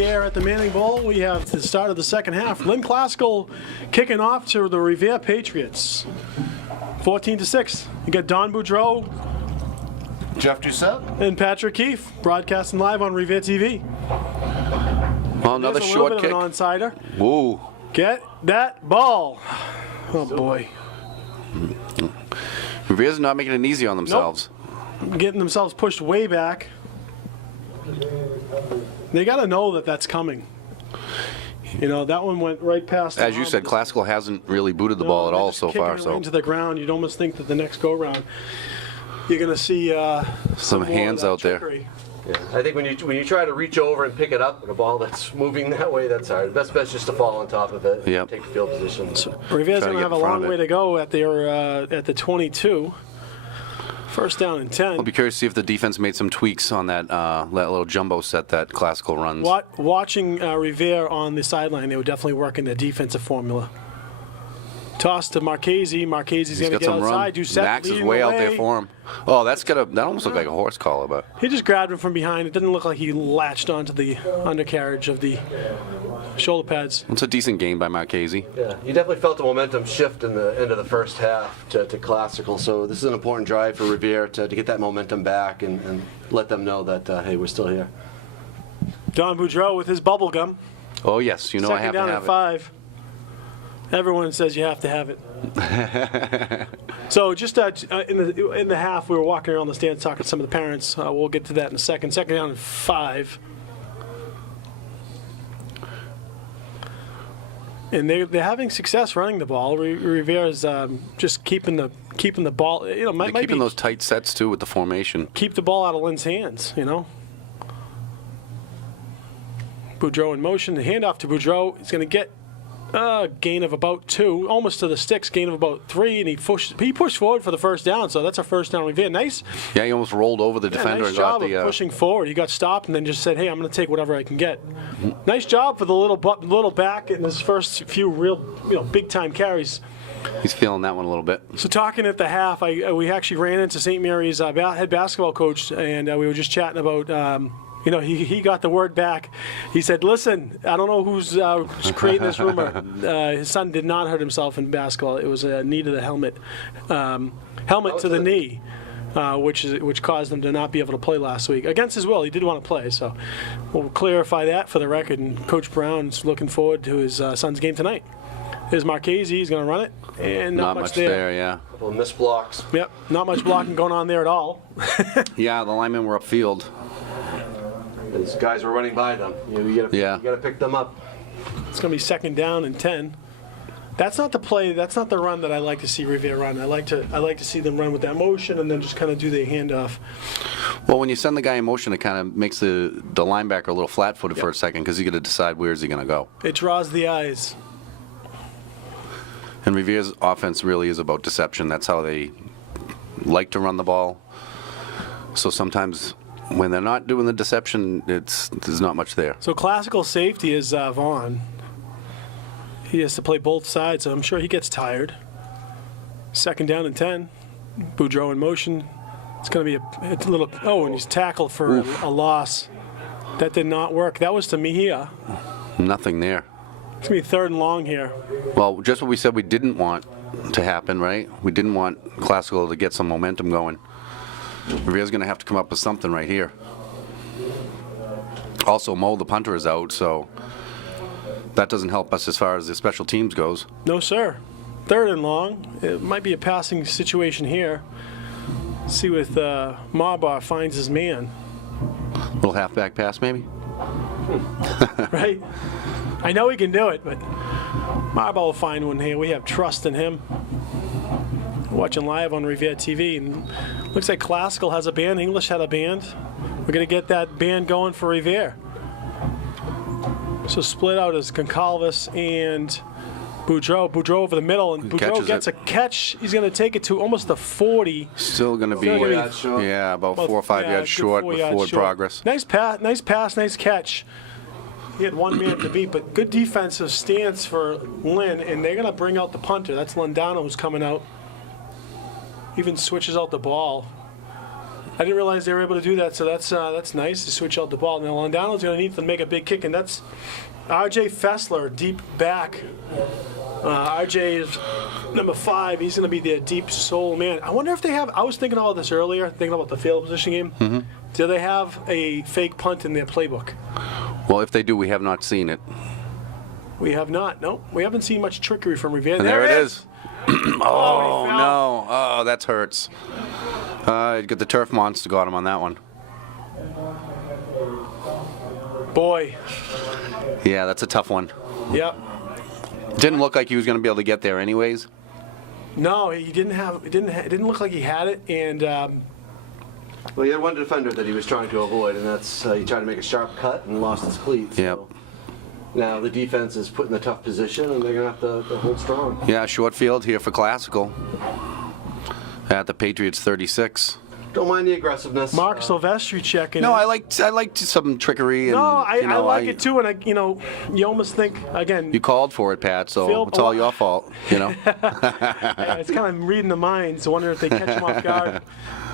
here at the Manning Bowl. We have the start of the second half. Lynn Classical kicking off to the Revere Patriots. 14-6. You got Don Boudreau Jeff Doucette. and Patrick Keefe broadcasting live on Revere TV. Well, another There's a short little kick. bit of an onside. Whoa. Get that ball. Oh, boy. Revere's not making it easy on themselves. Getting themselves pushed way back. They got to know that that's coming. You know, that one went right past. As you said, Classical hasn't really booted the ball at all so far. So So into the ground, you'd almost think that the next go round, you're going to see some more of hands that out there. trickery. Yeah, I think when you try to reach over and pick it up, a ball that's moving that way, that's hard. Best bet's just to fall on top of it. Yep. Take the field position. Revere's Try to going to get have a in front long of way it. to go at the 22. First down and 10. I'll be curious to see if the defense made some tweaks on that little jumbo set that Classical runs. Watching Revere on the sideline, they were definitely working their defensive formula. Toss to Marchese. Marchese's He's going to got get some outside. run. Doucette Max is leading way the out there way. for him. Oh, that almost looked like a horse collar, but He just grabbed him from behind. It didn't look like he latched onto the undercarriage of the shoulder pads. it's a decent game by Marchese. Yeah, you definitely felt the momentum shift in the end of the first half to Classical. So this is an important drive for Revere to get that momentum back and let them know that, hey, we're still here. Don Boudreau with his bubble gum. Oh, yes, you know I Second have down to at have it. 5. Everyone says you have to have it. So just in the half, we were walking around the stands talking to some of the parents. We'll get to that in a second. Second down at 5. And they're having success running the ball. Rivera's just keeping the ball. You know, might Keeping be those tight sets, too, with the formation. keep the ball out of Lynn's hands. You know. Boudreau in motion. The handoff to Boudreau. He's going to get a gain of about 2, almost to the sticks. Gain of about 3, and he pushed forward for the first down. So that's a first down. Revere. Nice. Yeah, he almost rolled over the defender Nice and got job the. of pushing forward. He got stopped and then just said, "Hey, I'm going to take whatever I can get." Nice job for the little back in his first few real, big time carries. He's feeling that one a little bit. So talking at the half, we actually ran into St. Mary's head basketball coach, and we were just chatting about. He got the word back. He said, "Listen, I don't know who's creating this rumor. His son did not hurt himself in basketball. It was a knee to the helmet to the knee, which caused him to not be able to play last week against his will. He did want to play, so we'll clarify that for the record. And Coach Brown's looking forward to his son's game tonight. Here's Marchese. He's going to run it, and not much there. Yeah. Couple of missed blocks. Yep, not much blocking going on there at all. Yeah, the linemen were upfield. These guys were running by them. You gotta pick them up. It's going to be second down and 10. That's not the play. That's not the run that I like to see Revere run. I like to see them run with that motion and then just kind of do the handoff. Well, when you send the guy in motion, it kind of makes the linebacker a little flat-footed for a second because he's going to decide where is he going to go. It draws the eyes. And Revere's offense really is about deception. That's how they like to run the ball. So sometimes when they're not doing the deception, there's not much there. So classical safety is Vaughn. He has to play both sides, so I'm sure he gets tired. Second down and 10. Boudreau in motion. It's going to be a little. Oh, and he's tackled for a loss. That did not work. That was to Mejia. Nothing there. It's going to be third and long here. Well, just what we said we didn't want to happen, right? We didn't want Classical to get some momentum going. Revere's going to have to come up with something right here. Also, Mo, the punter, is out, so that doesn't help us as far as the special teams goes. No, sir. Third and long. It might be a passing situation here. See if Marbar finds his man. Little halfback pass, maybe? Right? I know he can do it, but Marbar will find one here. We have trust in him. Watching live on Revere TV, and looks like Classical has a band. English had a band. We're going to get that band going for Revere. So split out is Goncalves and Boudreau. Boudreau over the middle, and Boudreau Catches gets it. a catch. He's going to take it to almost the 40. Still going to be, Still gonna be- yards short. yeah, about 4 or 5 yeah, yards good short 4 with yards forward short. progress. Nice pass, nice catch. He had one man to beat, but good defensive stance for Lynn, and they're going to bring out the punter. That's Londano who's coming out. Even switches out the ball. I didn't realize they were able to do that, so that's nice to switch out the ball. Now Landano's going to need to make a big kick, and that's R.J. Fessler, deep back. R.J. is number 5. He's going to be their deep soul man. I wonder if they have. I was thinking about this earlier, thinking about the field position game. Mm-hmm. Do they have a fake punt in their playbook? Well, if they do, we have not seen it. We have not. No, we haven't seen much trickery from Revere. And there it is. he Oh, fell. no. Oh, that hurts. Get the turf monster got him on that one. Boy. Yeah, that's a tough one. Yep. Didn't look like he was going to be able to get there anyways. No, he didn't have. It didn't look like he had it, and Well, he had one defender that he was trying to avoid, and that's he tried to make a sharp cut and lost his cleats. Yep. So now the defense is put in a tough position, and they're going to have to hold strong. Yeah, short field here for Classical. At the Patriots 36. Don't mind the aggressiveness. Mark Silvestri checking. No, in. I liked some trickery. And, No, I you know, like it too, and you almost think again. You called for it, Pat, so Phil- it's all your fault, you know. It's kind of reading the minds, wondering if they catch him off guard.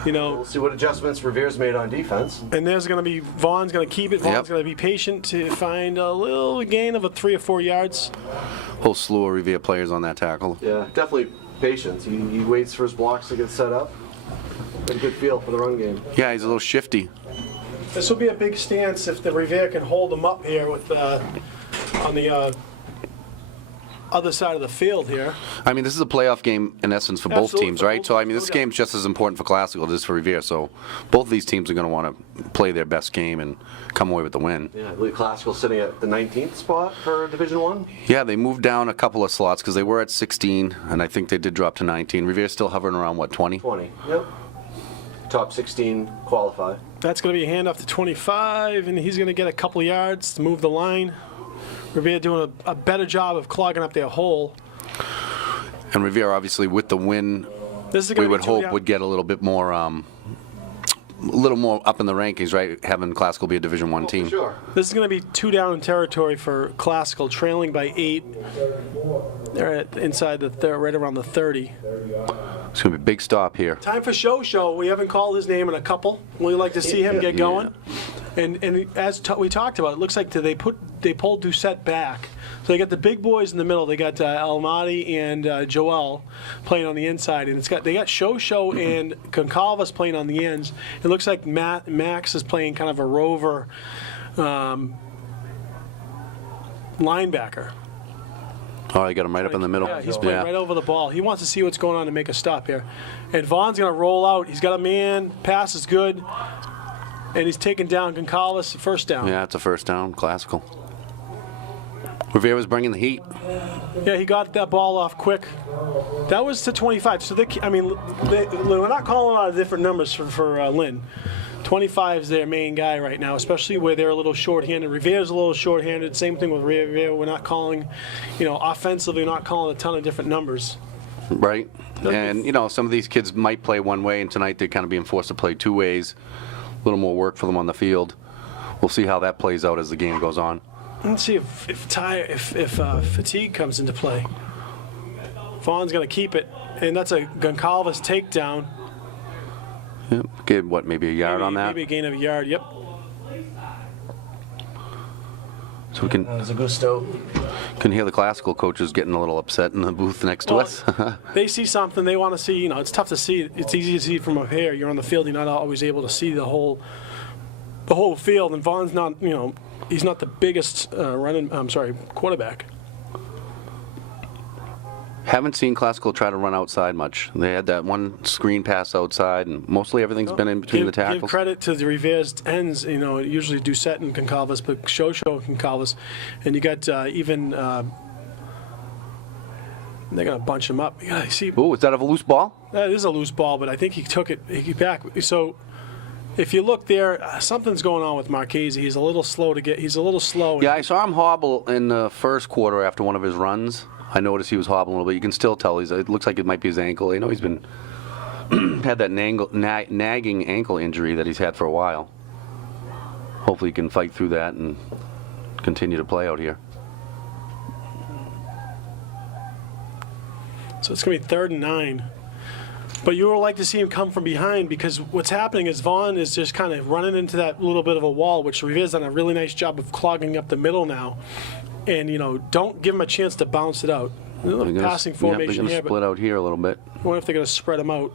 We'll see what adjustments Revere's made on defense. And there's going to be Vaughn's going to keep it. Vaughn's Yep. going to be patient to find a little gain of 3 or 4 yards. Whole slew of Revere players on that tackle. Yeah, definitely patience. He waits for his blocks to get set up. Got a good feel for the run game. Yeah, he's a little shifty. This will be a big stance if the Revere can hold them up here with on the other side of the field here. I mean, this is a playoff game in essence for both Absolutely, teams, for right? both So, I mean, teams, this no game's just as important for Classical as it is for Revere. So, both of these teams are going to want to play their best game and come away with the win. Yeah, I believe Classical sitting at the 19th spot for Division One. Yeah, they moved down a couple of slots because they were at 16, and I think they did drop to 19. Revere's still hovering around, what, 20? 20. Yep. Top 16 qualify. That's going to be a handoff to 25, and he's going to get a couple yards to move the line. Revere doing a better job of clogging up their hole. And Revere, obviously, with the win, This is we going to would be hope would get a little bit more, a little more up in the rankings, right? Having Classical be a Division One team. Sure. This is going to be 2 down territory for Classical, trailing by 8. They're inside the right around the 30. It's going to be a big stop here. Time for Show. We haven't called his name in a couple. We like to see him get going. And as we talked about, it looks like they pulled Doucette back. So they got the big boys in the middle. They got Almaty and Joel playing on the inside, and they got Show and Concalves playing on the ends. It looks like Max is playing kind of a rover linebacker. Oh, you got him right up in the middle. Yeah, he's playing right over the ball. He wants to see what's going on to make a stop here. And Vaughn's going to roll out. He's got a man. Pass is good. And he's taking down Goncalves, first down. Yeah, it's a first down, Classical. Revere was bringing the heat. Yeah, he got that ball off quick. That was to 25. So, we're not calling a lot of different numbers for Lynn. 25 is their main guy right now, especially where they're a little short-handed. Revere's a little short-handed. Same thing with Revere. We're not calling, offensively, we're not calling a ton of different numbers. Right. And, some of these kids might play one way, and tonight they're kind of being forced to play 2 ways. A little more work for them on the field. We'll see how that plays out as the game goes on. Let's see if fatigue comes into play. Vaughn's going to keep it, and that's a Goncalves takedown. Yep. Get, maybe a yard on that? Maybe a gain of a yard, yep. So we can That was a gusto. hear the Classical coaches getting a little upset in the booth next to us. They see something they want to see. It's tough to see. It's easy to see from up here. You're on the field. You're not always able to see the whole field. And Vaughn's not. He's not the biggest quarterback. Haven't seen Classical try to run outside much. They had that one screen pass outside, and mostly everything's been in between the tackles. Give credit to the Revere's ends. Usually Doucette and Goncalves, but Show and Goncalves, and you got even. They're gonna bunch him up. Yeah, see. Ooh, is that a loose ball? That is a loose ball, but I think he took it back. So if you look there, something's going on with Marchese. He's a little slow to get. He's a little slow. Yeah, I saw him hobble in the first quarter after one of his runs. I noticed he was hobbling a little bit. You can still tell it looks like it might be his ankle. He's been had that nagging ankle injury that he's had for a while. Hopefully he can fight through that and continue to play out here. So it's going to be 3rd and 9. But you would like to see him come from behind, because what's happening is Vaughn is just kind of running into that little bit of a wall, which Revere's done a really nice job of clogging up the middle now. And, don't give him a chance to bounce it out. A little passing formation they're gonna here, split but out here a little bit. I wonder if they're going to spread him out.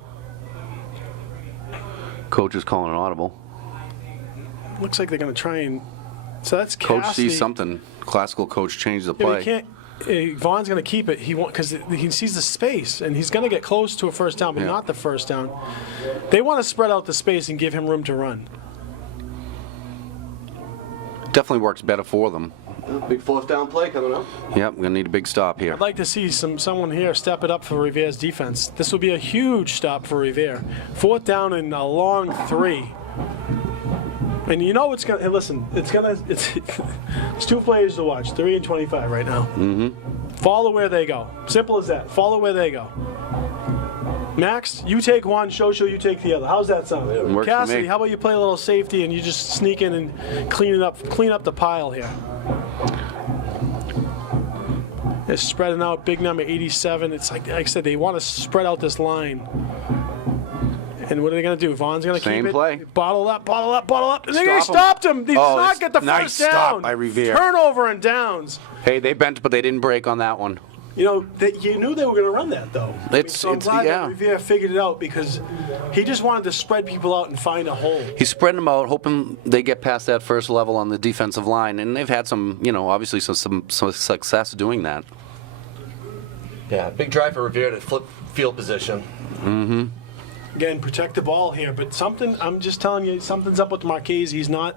Coach is calling an audible. Looks like they're going to try and. So that's Coach Cassidy. sees something. Classical coach changed the Yeah, but play. he can't. Vaughn's going to keep it. Because he sees the space, and he's going to get close to a first down, but Yeah. not the first down. They want to spread out the space and give him room to run. Definitely works better for them. Big fourth down play coming up. Yep, we're gonna need a big stop here. I'd like to see someone here step it up for Revere's defense. This would be a huge stop for Revere. Fourth down and a long 3. And it's gonna. Listen, it's 2 plays to watch. 3 and 25 right now. Mm-hmm. Follow where they go. Simple as that. Follow where they go. Max, you take one. Shosho, you take the other. How's that sound? Works for Cassidy, me. how about you play a little safety and you just sneak in and clean up the pile here. They're spreading out. Big number 87. It's like I said, they want to spread out this line. And what are they going to do? Vaughn's going to keep Same it. play. Bottle up. And they Stop him. stopped him. He does Oh, not it's get the nice first down. stop by Revere. Turnover and downs. Hey, they bent, but they didn't break on that one. You knew they were going to run that, though. So I'm glad that Revere figured it out, because he just wanted to spread people out and find a hole. He's spreading them out, hoping they get past that first level on the defensive line, and they've had some, obviously some success doing that. Yeah, big drive for Revere to flip field position. Mm-hmm. Again, protect the ball here, but I'm just telling you, something's up with Marchese. He's not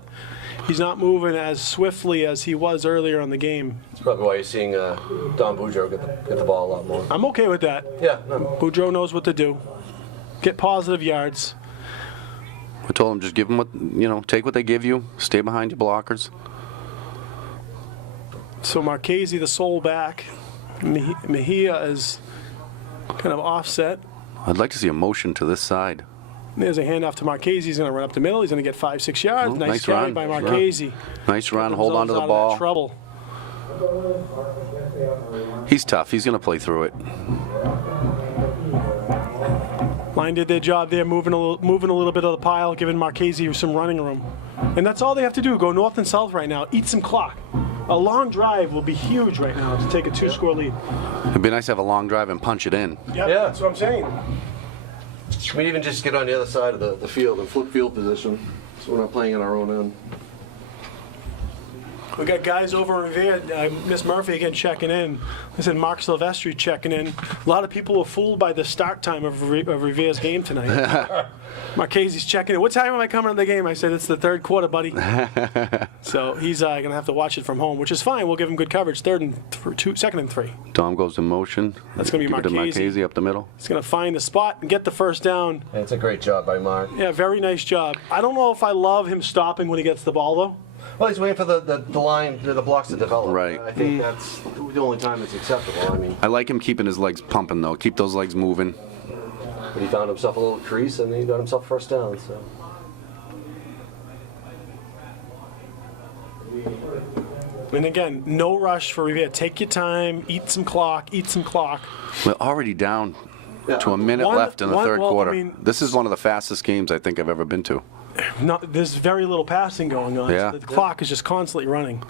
moving as swiftly as he was earlier in the game. That's probably why you're seeing Don Boudreaux get the ball a lot more. I'm okay with that. Yeah. Boudreaux knows what to do. Get positive yards. I told him just give them take what they give you, stay behind your blockers. So Marchese, the sole back. Mejia is kind of offset. I'd like to see a motion to this side. There's a handoff to Marchese. He's going to run up the middle. He's going to get 5-6 yards. Oh, nice nice carry run. by Marchese. Nice run, hold on to the ball. Trouble. He's tough. He's going to play through it. Line did their job there, moving a little bit of the pile, giving Marchese some running room. And that's all they have to do. Go north and south right now. Eat some clock. A long drive will be huge right now to take a 2-score lead. It'd be nice to have a long drive and punch it in. Yep, Yeah. that's what I'm saying. We even just get on the other side of the field and flip field position, so we're not playing on our own end. We got guys over in Revere. Miss Murphy again checking in. I said Mark Silvestri checking in. A lot of people were fooled by the start time of Revere's game tonight. Marchese's checking in. What time am I coming to the game? I said, it's the third quarter, buddy. So he's going to have to watch it from home, which is fine. We'll give him good coverage. Second and 3. Dom goes to motion. That's going to be Give it to Marchese. Marchese up the middle. He's going to find the spot and get the first down. It's a great job by Mark. Yeah, very nice job. I don't know if I love him stopping when he gets the ball, though. Well, he's waiting for the line, the blocks to develop. Right. I think that's the only time it's acceptable. I mean, I like him keeping his legs pumping, though. Keep those legs moving. he found himself a little crease and he got himself first down. So. And again, no rush for Revere. Take your time, eat some clock. We're already down to a minute left in the third quarter. This is one of the fastest games I think I've ever been to. There's very little passing going on. Yeah. So the clock is just constantly running.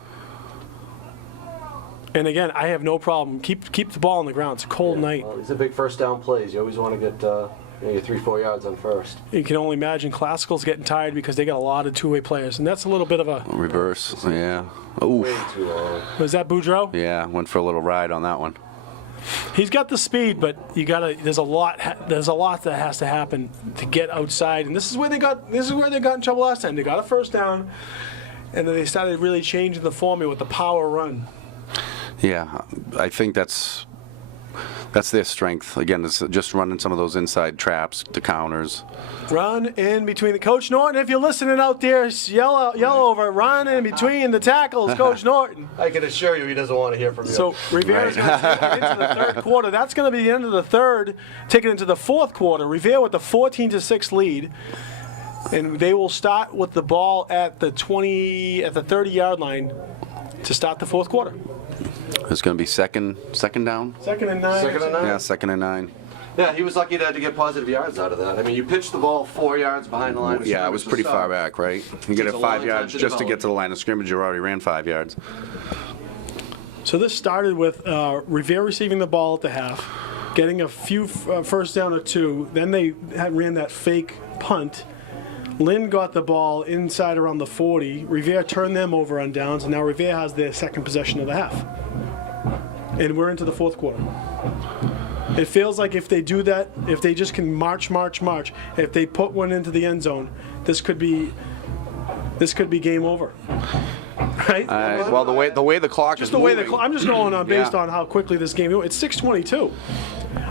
And again, I have no problem. Keep the ball on the ground. It's a cold night. Well, these are big first down plays. You always want to get your 3-4 yards on first. You can only imagine Classical's getting tired because they got a lot of two-way players, and that's a little bit of a Reverse, yeah. Way Oof. too long. Was that Boudreaux? Yeah, went for a little ride on that one. He's got the speed, but there's a lot that has to happen to get outside, and this is where they got in trouble last time. They got a first down, and then they started really changing the formula with the power run. Yeah, I think that's their strength. Again, it's just running some of those inside traps to counters. Run in between the Coach Norton. If you're listening out there, yell over. Run in between the tackles, Coach Norton. I can assure you he doesn't want to hear from you. So Revere's going to take it into the third quarter. That's going to be the end of the third. Take it into the fourth quarter. Revere with the 14-6 lead, and they will start with the ball at the 30-yard line to start the fourth quarter. It's going to be second down. Second and 9. Second and 9? Yeah, 2nd and 9. Yeah, he was lucky to get positive yards out of that. I mean, you pitched the ball 4 yards behind the line of scrimmage. Yeah, it was to pretty start. far back, right? You get Takes it a 5 long yards time to just to develop. get to the line of scrimmage. You already ran 5 yards. So this started with Revere receiving the ball at the half, getting a few first down or two. Then they ran that fake punt. Lynn got the ball inside around the 40. Revere turned them over on downs, and now Revere has their second possession of the half. And we're into the fourth quarter. It feels like if they do that, if they just can march, if they put one into the end zone, this could be game over. Right? Well, the way the clock Just is the way moving. I'm just going on based Yeah. on how quickly this game. It's 6:22.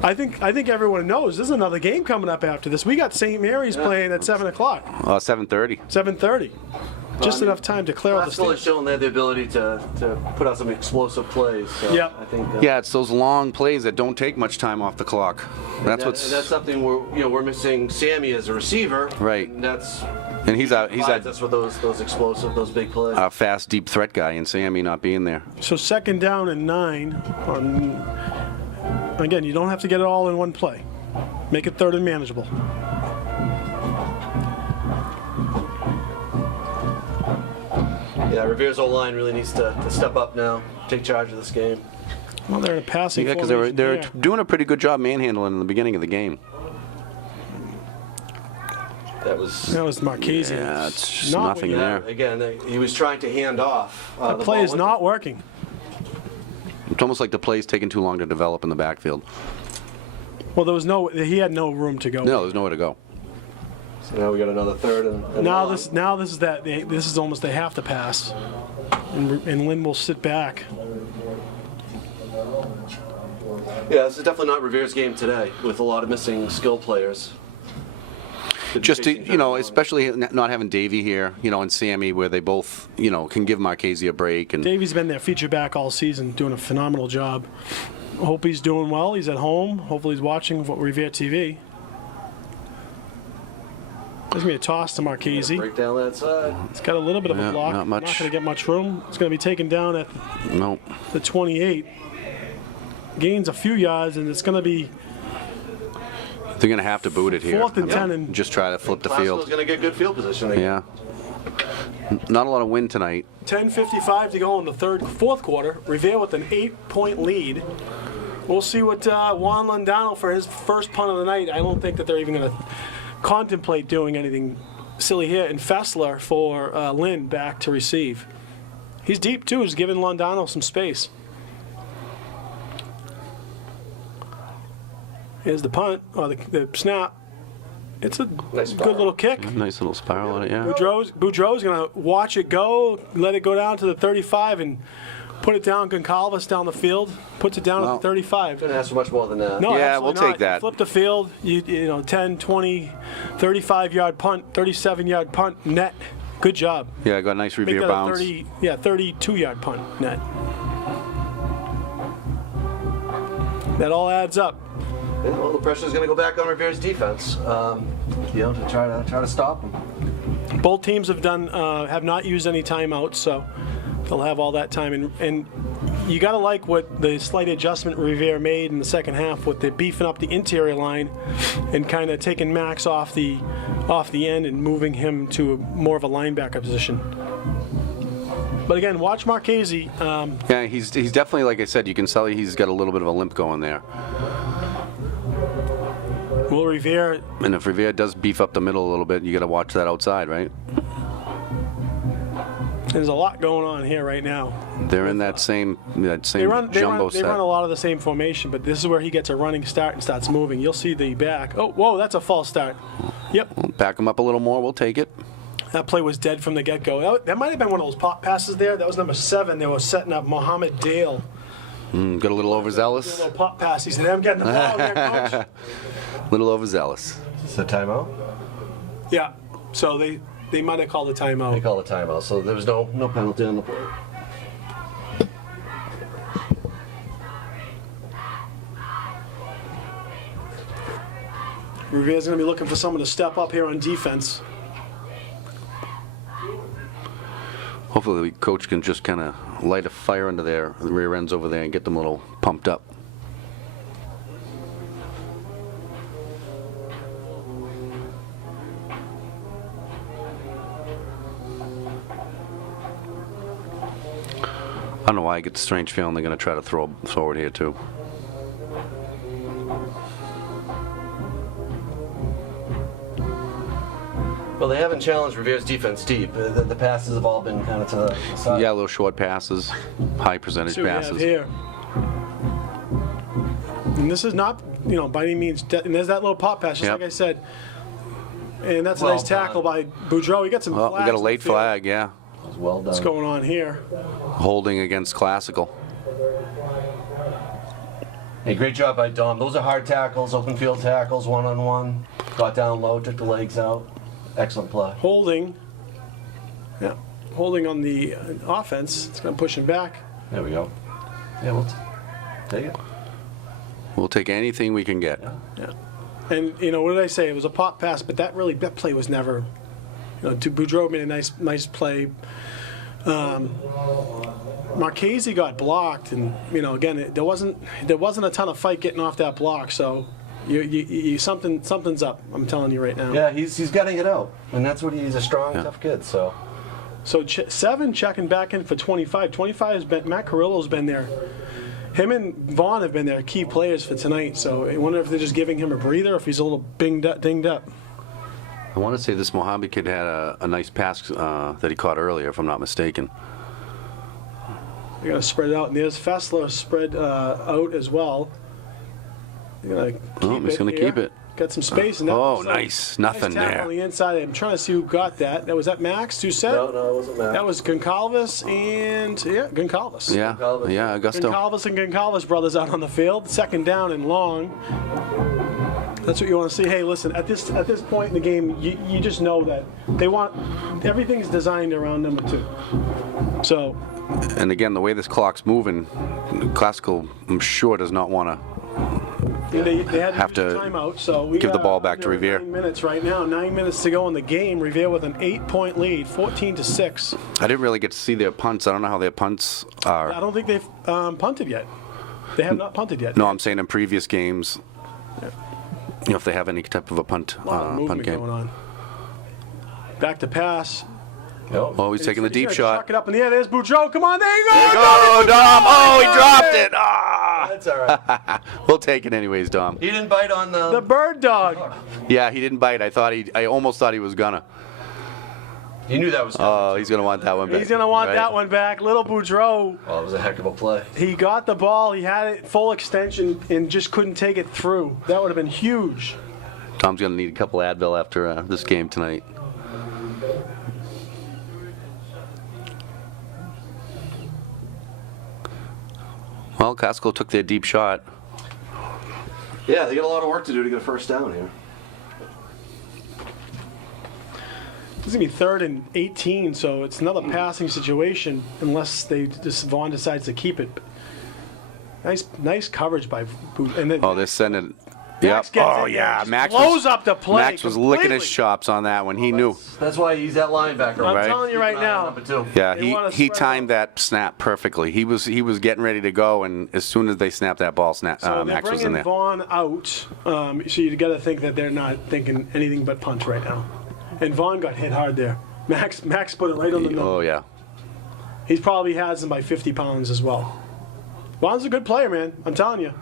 I think everyone knows there's another game coming up after this. We got St. Mary's playing at 7:00, 7:30. 7:30. Just I mean, enough time to clear out the Knoxville has stage. shown they have the ability to put out some explosive plays. So Yeah. I think. Yeah, it's those long plays that don't take much time off the clock. That's and that's something we're missing Sammy as a receiver. Right. And And provides us with those explosive, those big plays. a fast, deep threat guy, and Sammy not being there. So 2nd down and 9. Again, you don't have to get it all in one play. Make it 3rd and manageable. Yeah, Revere's O-line really needs to step up now, take charge of this game. Well, they're in a passing Yeah, because formation they were here. doing a pretty good job manhandling in the beginning of the game. That was. That was Marchese. Yeah, it's just Not what nothing you- there. Again, he was trying to hand off. That the play ball is with not working. It's almost like the play's taking too long to develop in the backfield. Well, he had no room to go. No, there's nowhere to go. So now we got another 3rd and Now long. this is almost they have to pass, and Lynn will sit back. Yeah, this is definitely not Revere's game today, with a lot of missing skill players. Just to, especially not having Davey here, and Sammy, where they both, can give Marchese a break. And Davey's been their feature back all season, doing a phenomenal job. Hope he's doing well. He's at home. Hopefully he's watching Revere TV. There's going to be a toss to Marchese. Break down that side. It's got a little bit of Yeah, a block. not much. Not going to get much room. It's going to be taken down at no, the 28. Gains a few yards, and it's going to be they're going to have to boot it here. 4th and 10 and just try to flip the Glasgow's field. going to get good field position again. Yeah. Not a lot of wind tonight. 10:55 to go in the fourth quarter. Revere with an 8-point lead. We'll see what Juan Landano for his first punt of the night. I don't think that they're even going to contemplate doing anything silly here. And Fessler for Lynn back to receive. He's deep too. He's giving Landano some space. Here's the punt, or the snap. It's a Nice good spiral. little kick. Nice little spiral on it, yeah. Boudreau's going to watch it go, let it go down to the 35, and put it down. Goncalves down the field, puts it down at Well, the 35. Couldn't ask for much more than that. No, Yeah, absolutely we'll not. take that. Flip the field, 10, 20, 35-yard punt, 37-yard punt, net. Good job. Yeah, got a nice Make Revere that a bounce. 32-yard punt, net. That all adds up. Yeah, well, the pressure's going to go back on Revere's defense, to try to stop them. Both teams have not used any timeouts, so they'll have all that time. And you got to like what the slight adjustment Revere made in the second half with the beefing up the interior line and kind of taking Max off the end and moving him to more of a linebacker position. But again, watch Marchese. Yeah, he's definitely, like I said, you can tell he's got a little bit of a limp going there. Will Revere? And if Revere does beef up the middle a little bit, you got to watch that outside, right? There's a lot going on here right now. They're in that same They run set. a lot of the same formation, but this is where he gets a running start and starts moving. You'll see the back. Oh, whoa, that's a false start. Yep, Back him up a little more, we'll take it. that play was dead from the get-go. That might have been one of those pop passes there. That was number 7. They were setting up Mohammed Dale. Got a little A overzealous. little pop pass. He said, I'm getting the ball here, coach. Little overzealous. Is this a timeout? Yeah, so they might have called a They timeout. call it timeout, so there was no penalty on the play. Revere's going to be looking for someone to step up here on defense. Hopefully the coach can just kind of light a fire under their rear ends over there and get them a little pumped up. I don't know why I get the strange feeling they're going to try to throw it here too. Well, they haven't challenged Revere's defense deep. The passes have all been kind of to the side. Yeah, little short passes, high percentage See what we have passes. here. And this is not, by any means, and there's that little pop pass, just Yep. like I said. And that's a Well nice tackle by Boudreau. He got some Oh, flags we got a on late the field. flag, yeah. That was well done. What's going on here? Holding against Classical. Hey, great job by Dom. Those are hard tackles, open field tackles, one-on-one. Got down low, took the legs out. Excellent play. Holding. Yeah. Holding on the offense. It's going to push him back. There we go. Yeah, we'll take it. We'll take anything we can get. Yeah. And, what did I say? It was a pop pass, but that play was never, Boudreau made a nice play. Marchese got blocked, and, again, there wasn't a ton of fight getting off that block, so something's up, I'm telling you right now. Yeah, he's getting it out. And that's what he's a strong, tough kid, so. So 7 checking back in for 25. 25 has been, Matt Carrillo's been there. Him and Vaughn have been their key players for tonight, so I wonder if they're just giving him a breather, if he's a little dinged up. I want to say this Mojave kid had a nice pass that he caught earlier, if I'm not mistaken. They're going to spread it out, and there's Fessler spread out as well. They're going to keep he's going to keep it. Got some space. And that Oh, was nice. Nothing nice tackle there. on the inside. I'm trying to see who got that. Was that Max? Who said? No, it wasn't Matt. That was Goncalves and, Goncalves. Yeah, Goncalves. yeah, Augusto. Goncalves and Goncalves brothers out on the field. Second down and long. That's what you want to see. Hey, listen, at this point in the game, you just know that everything's designed around number 2. So, And again, the way this clock's moving, Classical, I'm sure, does not want to. they had Have to use to a timeout, so we give the are ball back to under Revere. 9 minutes right now. 9 minutes to go in the game. Revere with an 8-point lead, 14-6. I didn't really get to see their punts. I don't know how their punts I are. don't think they've punted yet. They have not punted yet. No, I'm saying in previous games, if they have any type of a punt A lot of movement game. going on. Back to pass. Oh, he's taking the deep gonna shot. Chuck it up in the air. There's Boudreau. Come on, there you go. There you go, Dom. Oh, he dropped it. Ah. That's all right. We'll take it anyways, Dom. He didn't bite on The bird dog. Yeah, he didn't bite. I almost thought he was gonna. You knew that was coming. Oh, he's gonna want that one back. He's going to want Right? that one back. Little Boudreau. Oh, it was a heck of a play. He got the ball. He had it full extension and just couldn't take it through. That would have been huge. Tom's gonna need a couple Advil after this game tonight. Well, Classical took their deep shot. Yeah, they got a lot of work to do to get a first down here. This is going to be 3rd and 18, so it's another passing situation unless Vaughn decides to keep it. Nice coverage by Boudreau. And then Oh, they're sending. Max Yep. gets Oh in there, yeah, just Max blows up the play Max was licking his completely. chops on that one. He knew. That's why he's that linebacker. I'm Right. telling you right Keep an eye on now. number 2. Yeah, They wanna he spread timed that snap perfectly. He was getting ready to go, and as soon as they snapped that ball, So they're Max was in bringing there. Vaughn out, so you got to think that they're not thinking anything but punt right now. And Vaughn got hit hard there. Max put it right on the number. Oh yeah. He probably has him by 50 pounds as well. Vaughn's a good player, man. I'm telling you.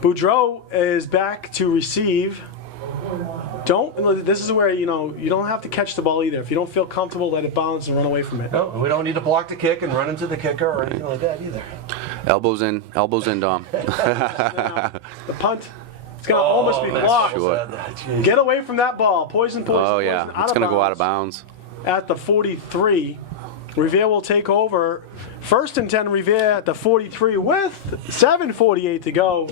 Boudreau is back to receive. This is where, you don't have to catch the ball either. If you don't feel comfortable, let it bounce and run away from it. No, we don't need to block the kick and run into the kicker or anything like that either. Elbows in, Dom. The punt, it's going to almost be blocked. Sure. Get away from that ball. Poison. Oh yeah, poison, it's gonna go out of bounds. At the 43. Revere will take over. 1st and 10 Revere at the 43 with 7:48 to go.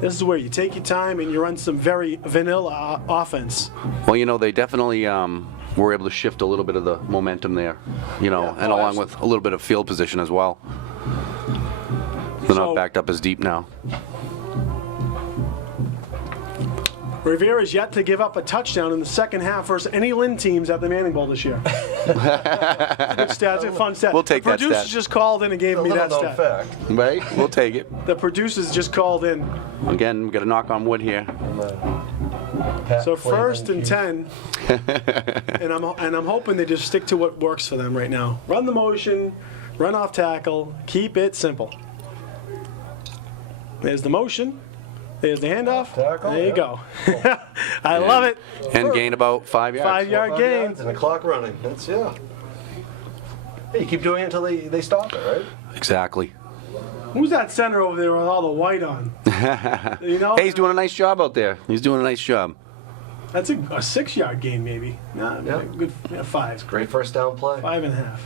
This is where you take your time and you run some very vanilla offense. Well, they definitely were able to shift a little bit of the momentum there, and along with a little bit of field position as well. They're So- not backed up as deep now. Revere is yet to give up a touchdown in the second half versus any Lynn teams at the Manning Bowl this year. Good stat. It's a fun stat. We'll take the that producers stat. just called in and gave me that stat. fact. Right? We'll take it. The producers just called in. Again, we got to knock on wood here. So 1st and 10, and I'm hoping they just stick to what works for them right now. Run the motion, run off tackle, keep it simple. There's the motion. There's the handoff. Tackle, There you yeah. go. I love it. And gain about 5 yards. 5-yard 5 gain. yards and the clock running. That's, yeah. Hey, you keep doing it until they stop it, right? Exactly. Who's that center over there with all the white on? You know, Hey, he's doing a nice job out there. He's doing a nice job. that's a 6-yard gain maybe. Nah, Yeah. good. Yeah, 5. Great first down play. 5.5.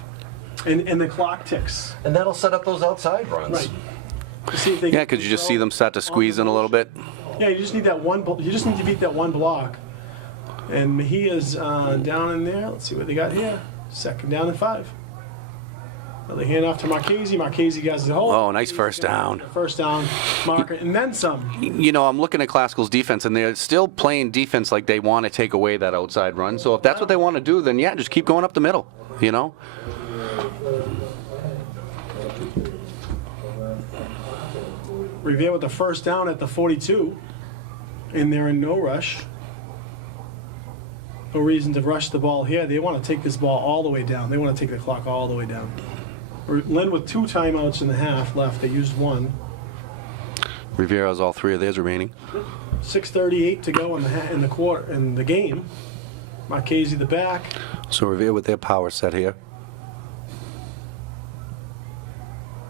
And the clock ticks. And that'll set up those outside runs. Right. See if they Yeah, can because you just see control them start to on squeeze the in a little motion. bit. Yeah, you just need that one. You just need to beat that one block. And Mejia's down in there. Let's see what they got here. 2nd down and 5. They hand off to Marchese. Marchese gets the hole. Oh, nice first down. First down marker, and then some. You know, I'm looking at Classical's defense, and they're still playing defense like they want to take away that outside run. So if that's what they want to do, then yeah, just keep going up the middle, you know? Revere with the first down at the 42, and they're in no rush. No reason to rush the ball here. They want to take this ball all the way down. They want to take the clock all the way down. Lynn with 2 timeouts in the half left. They used 1. Revere has all 3 of theirs remaining. 6:38 to go in the quarter in the game. Marchese the back. So Revere with their power set here.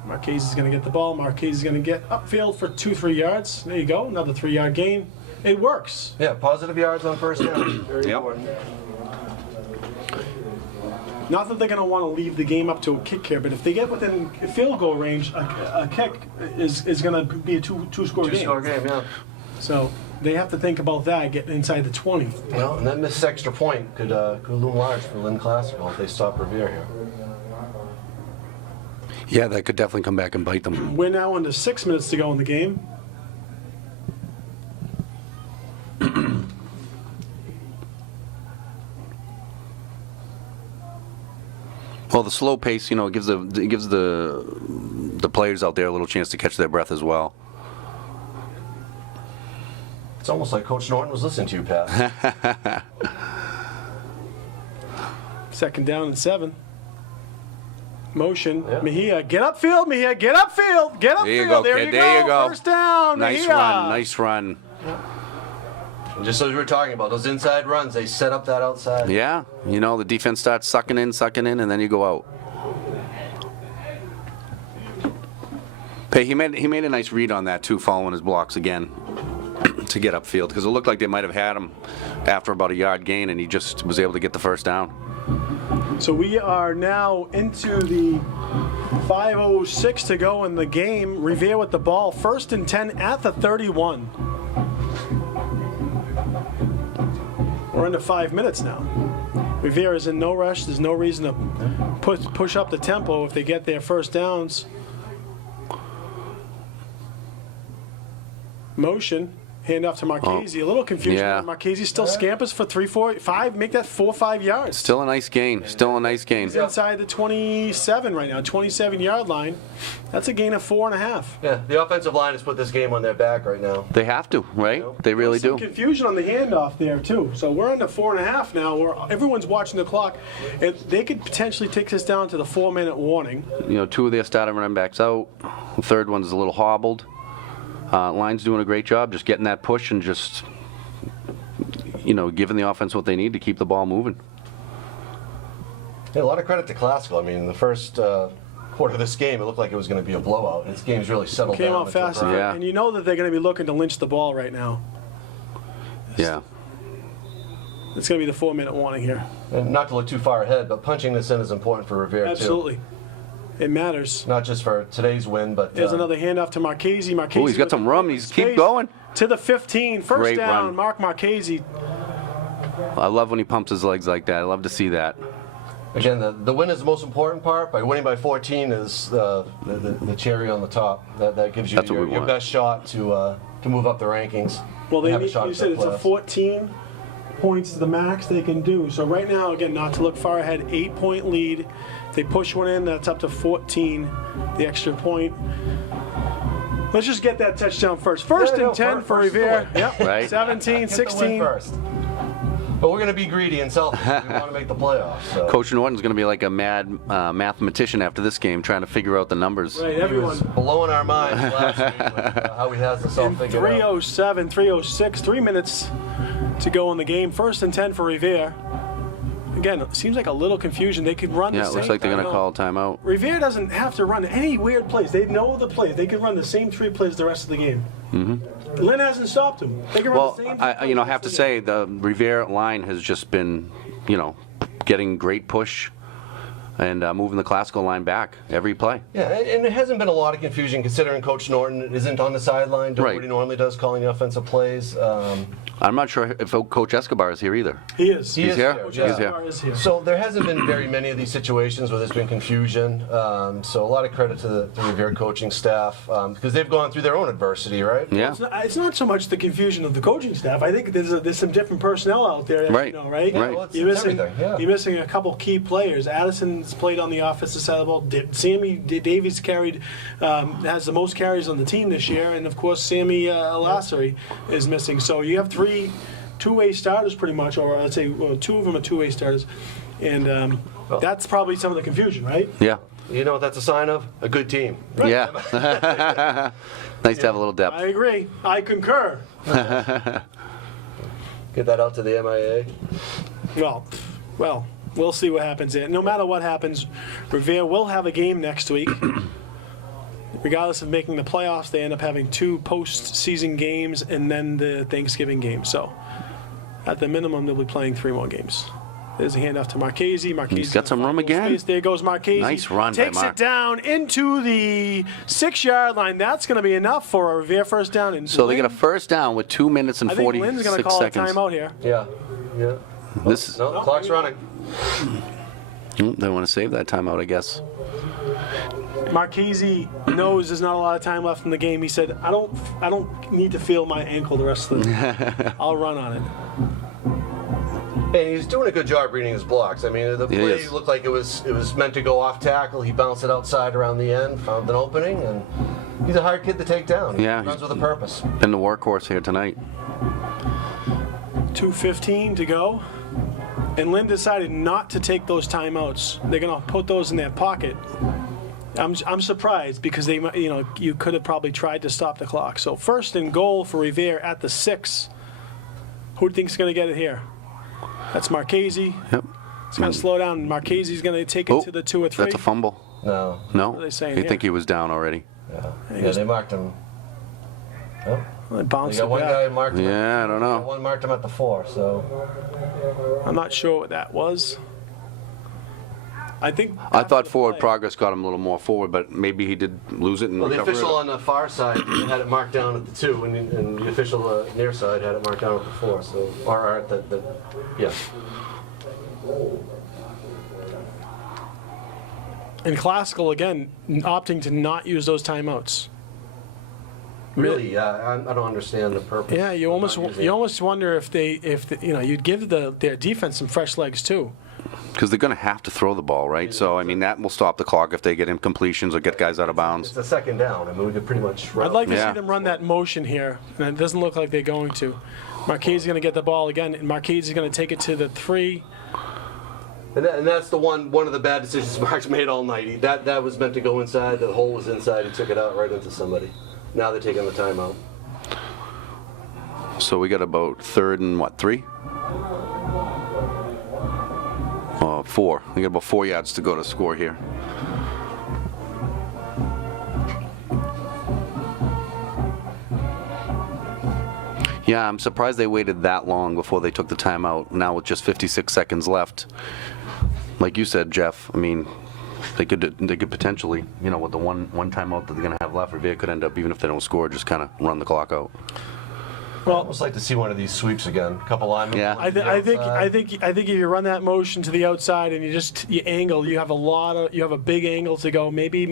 Marchese's going to get the ball. Marchese's going to get upfield for 2-3 yards. There you go. Another 3-yard gain. It works. Yeah, positive yards on first down. Very Yep. important. Not that they're going to want to leave the game up to a kick here, but if they get within field goal range, a kick is going to be a two-score game. Two-score game, yeah. So they have to think about that, getting inside the 20. Well, and that missed extra point could loom large for Lynn Classical if they stop Revere here. Yeah, that could definitely come back and bite them. We're now under 6 minutes to go in the game. Well, the slow pace, you know, it gives the players out there a little chance to catch their breath as well. It's almost like Coach Norton was listening to you, Pat. 2nd down and 7. Motion. Yeah. Mejia, get upfield, Mejia, get upfield, get upfield. There you go, there kid. you There you go. go. First down, Nice Mejia. run, nice run. And just as we were talking about, those inside runs, they set up that outside. Yeah, you know, the defense starts sucking in, and then you go out. Hey, he made a nice read on that too, following his blocks again to get upfield, because it looked like they might have had him after about a yard gain, and he just was able to get the first down. So we are now into the 5:06 to go in the game. Revere with the ball, 1st and 10 at the 31. We're into 5 minutes now. Revere is in no rush. There's no reason to push up the tempo if they get their first downs. Motion. Hand off to Marchese. A little confusion. Yeah. Marchese still scampers for 3, 4, 5. Make that 4, 5 yards. Still a nice gain. Still a nice gain. He's inside the 27 right now, 27-yard line. That's a gain of 4.5. Yeah, the offensive line has put this game on their back right now. They have to, right? They really Some do. confusion on the handoff there too. So we're under 4.5 now. Where everyone's watching the clock. They could potentially take this down to the 4-minute warning. You know, 2 of their starting running backs out. The third one's a little hobbled. Line's doing a great job just getting that push and just, you know, giving the offense what they need to keep the ball moving. Yeah, a lot of credit to Classical. I mean, in the first quarter of this game, it looked like it was going to be a blowout. This game's really settled Came down. out into a fast, grind. Yeah. and you know that they're going to be looking to lynch the ball right now. Yeah. It's going to be the 4-minute warning here. And not to look too far ahead, but punching this in is important for Revere, Absolutely. It matters. too. Not just for today's win, but There's another handoff to Marchese. Marchese. Oh, he's got with some the room. He's keep space going. To the 15. First Great down, run. Mark Marchese. I love when he pumps his legs like that. I love to see that. again, the win is the most important part. By winning by 14 is the cherry on the top. That gives you That's what we your want. best shot to move up the rankings. Well, and they have a need, shot you at said the it's a playoffs. 14 points to the max they can do. So right now, again, not to look far ahead, 8-point lead. If they push one in, that's up to 14, the extra point. Let's just get that touchdown first. First Yeah, and 10 for first is the Revere. win. Yep. Right. 17, Get the win 16. first. But we're going to be greedy and selfish. We want to make the playoffs. So. Coach Norton's going to be like a mad mathematician after this game, trying to figure out the numbers. Right, He was everyone. blowing our minds last week with how he has this all In figured out. 3:07, 3:06, 3 minutes to go in the game. 1st and 10 for Revere. Again, it seems like a little confusion. They could run Yeah, the it same. looks like they're going to call a timeout. Revere doesn't have to run any weird plays. They know the plays. They can run the same 3 plays the rest of the game. Mm-hmm. Lynn hasn't stopped them. They can run Well, the same. I have to say the Revere line has just been, getting great push and moving the classical line back every play. Yeah, and it hasn't been a lot of confusion considering Coach Norton isn't on the sideline doing Right. what he normally does, calling the offensive plays. I'm not sure if Coach Escobar is here either. He is. He is here? here, Coach yeah. Escobar is here. So there hasn't been very many of these situations where there's been confusion. So a lot of credit to the Revere coaching staff because they've gone through their own adversity, right? Yeah. It's not so much the confusion of the coaching staff. I think there's some different personnel out there. Right. Right? Yeah, Right. well, it's You're missing, everything, yeah. you're missing a couple key players. Addison's played on the offensive side of the ball. Sammy Davies has the most carries on the team this year, and of course Sammy Lasseri is missing. So you have 3 two-way starters pretty much, or let's say 2 of them are two-way starters, and that's probably some of the confusion, right? Yeah. You know what that's a sign of? A good team. Yeah. Nice to have a little depth. I agree. I concur. Get that out to the MIA. Well, we'll see what happens there. No matter what happens, Revere will have a game next week. Regardless of making the playoffs, they end up having 2 postseason games and then the Thanksgiving game. So, at the minimum, they'll be playing 3 more games. There's a handoff to Marchese. He's got some room again. There goes Marchese. Nice run by Takes Mark. it down into the 6-yard line. That's going to be enough for a Revere first down. And So they Lynn, get a first down with 2 minutes and I think Lynn's going to 46 call seconds. a timeout here. Yeah. Yeah. This No, clock's running. They want to save that timeout, I guess. Marchese knows there's not a lot of time left in the game. He said, I don't need to feel my ankle the rest of the I'll run on it. And he's doing a good job reading his blocks. I mean, the he play is. looked like it was meant to go off tackle. He bounced it outside around the end, found an opening, and he's a hard kid to take down. Yeah, He runs he's- with a purpose. Been the workhorse here tonight. 2:15 to go. And Lynn decided not to take those timeouts. They're going to put those in their pocket. I'm surprised because you could have probably tried to stop the clock. So 1st and goal for Revere at the 6. Who do you think's going to get it here? That's Marchese. Yep. It's going to slow down. Marchese's going to take it to the 2 or 3. That's a fumble. No. No? are they saying You here? think he was down already? Yeah, they marked him. Oh, They they bounced got it one back. guy marked him. Yeah, I don't know. One marked him at the 4, so. I'm not sure what that was. I think. I thought after the forward play- progress got him a little more forward, but maybe he did lose it and Well, the recover official it. on the far side had it marked down at the 2, and the official near side had it marked down at the 4. So, or at the yeah. And Classical, again, opting to not use those timeouts. Really, I don't understand the purpose. Yeah, you of almost not using you it. almost wonder if you'd give their defense some fresh legs too. Because they're going to have to throw the ball, right? So, I mean, that will stop the clock if they get incompletions or get guys out of bounds. It's a 2nd down. I mean, we could pretty much. I'd like to Yeah. see them run that motion here, and it doesn't look like they're going to. Marquez is going to get the ball again, and Marquez is going to take it to the 3. And that's the one of the bad decisions Mark's made all night. That was meant to go inside. The hole was inside. He took it out right into somebody. Now they're taking the timeout. So we got about 3rd and 3? 4. We got about 4 yards to go to score here. Yeah, I'm surprised they waited that long before they took the timeout. Now with just 56 seconds left, like you said, Jeff. I mean, they could potentially, with the one timeout that they're going to have left, Revere could end up, even if they don't score, just kind of run the clock out. Well, I'd almost like to see one of these sweeps again. A couple linemen. Yeah. I think if you run that motion to the outside and you angle, you have a big angle to go. Maybe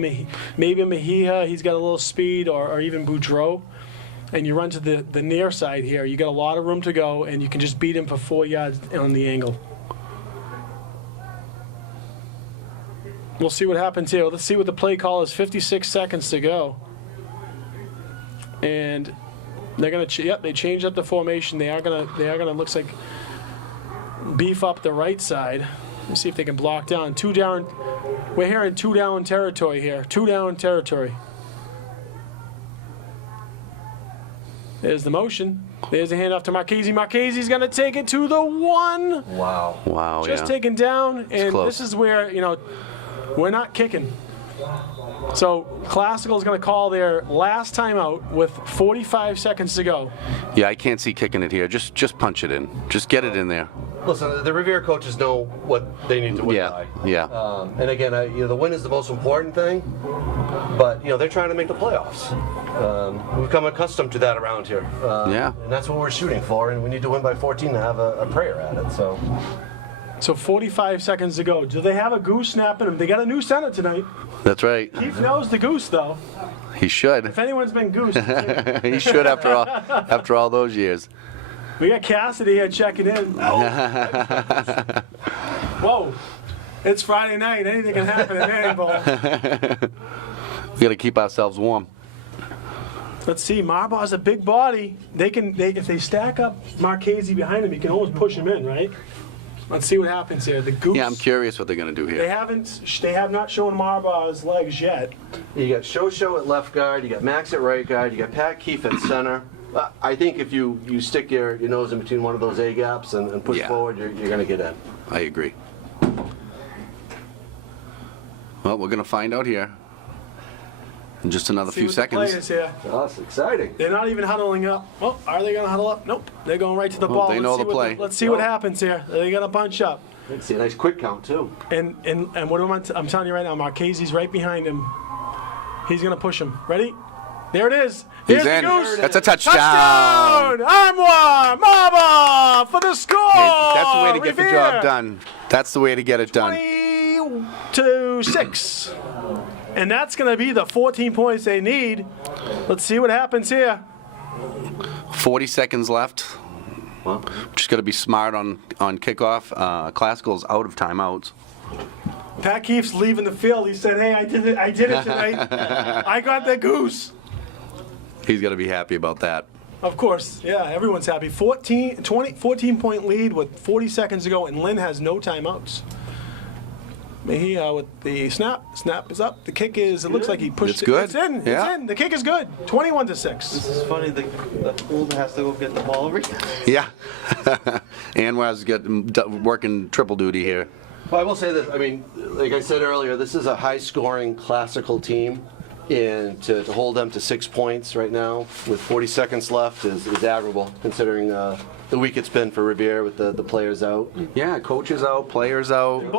Mejia, he's got a little speed, or even Boudreau, and you run to the near side here. You got a lot of room to go, and you can just beat him for 4 yards on the angle. We'll see what happens here. Let's see what the play call is. 56 seconds to go, and they're gonna. They changed up the formation. They are gonna. Looks like beef up the right side. Let's see if they can block down. 2 down. We're here in 2 down territory here. 2 down territory. There's the motion. There's the handoff to Marchese. Marchese's going to take it to the 1. Wow. Wow, Just taken down. And close. this is where, we're not kicking. So Classical is going to call their last timeout with 45 seconds to go. Yeah, I can't see kicking it here. Just punch it in. Just get it in there. Listen, the Revere coaches know what they need to win by. Yeah. And again, the win is the most important thing, but they're trying to make the playoffs. We've become accustomed to that around here. Yeah. And that's what we're shooting for, and we need to win by 14 to have a prayer at it. So 45 seconds to go. Do they have a goose snapping them? They got a new center tonight. That's right. Keith knows the goose, though. He should. If anyone's been goose, it's him. He should after all those years. We got Cassidy here checking in. Whoa. It's Friday night. Anything can happen at Manning Bowl. We got to keep ourselves warm. Let's see. Marbaugh's a big body. If they stack up Marchese behind him, you can almost push him in, right? Let's see what happens here. The goose. Yeah, I'm curious what they're going to do They here. have not shown Marbaugh's legs yet. You got Show at left guard, you got Max at right guard, you got Pat Keefe at center. I think if you stick your nose in between one of those A gaps and push forward, you're going to get in. I agree. Well, we're going to find out here in just another few seconds. Players here. Oh, that's exciting. They're not even huddling up. Oh, are they going to huddle up? Nope. They're going right to the ball. They know the play. Let's see what happens here. They're going to bunch up. Let's see a nice quick count too. And what I'm telling you right now, Marchese's right behind him. He's going to push him. Ready? There it is. He's Here's in. the goose. That's a touchdown. Touchdown! I'm one. Marbaugh for the score. Hey, that's the way to get the Revere. job done. That's the way to get it done. 20-6. And that's going to be the 14 points they need. Let's see what happens here. 40 seconds left. Well, Just got to be smart on kickoff. Classical's out of timeouts. Pat Keefe's leaving the field. He said, hey, I did it tonight. I got the goose. He's got to be happy about that. Of course, yeah, everyone's happy. 14-point lead with 40 seconds to go, and Lynn has no timeouts. Mejia with the snap is up. The kick is, it looks like he pushed It's it. good. It's in, Yeah. it's in. The kick is good. 21-6. This is funny, the pool has to go get the ball every time. Yeah. Anwar's working triple duty here. well, I will say this. I mean, like I said earlier, this is a high-scoring Classical team, and to hold them to 6 points right now with 40 seconds left is admirable, considering the week it's been for Revere with the players out. Yeah, coaches out, players out.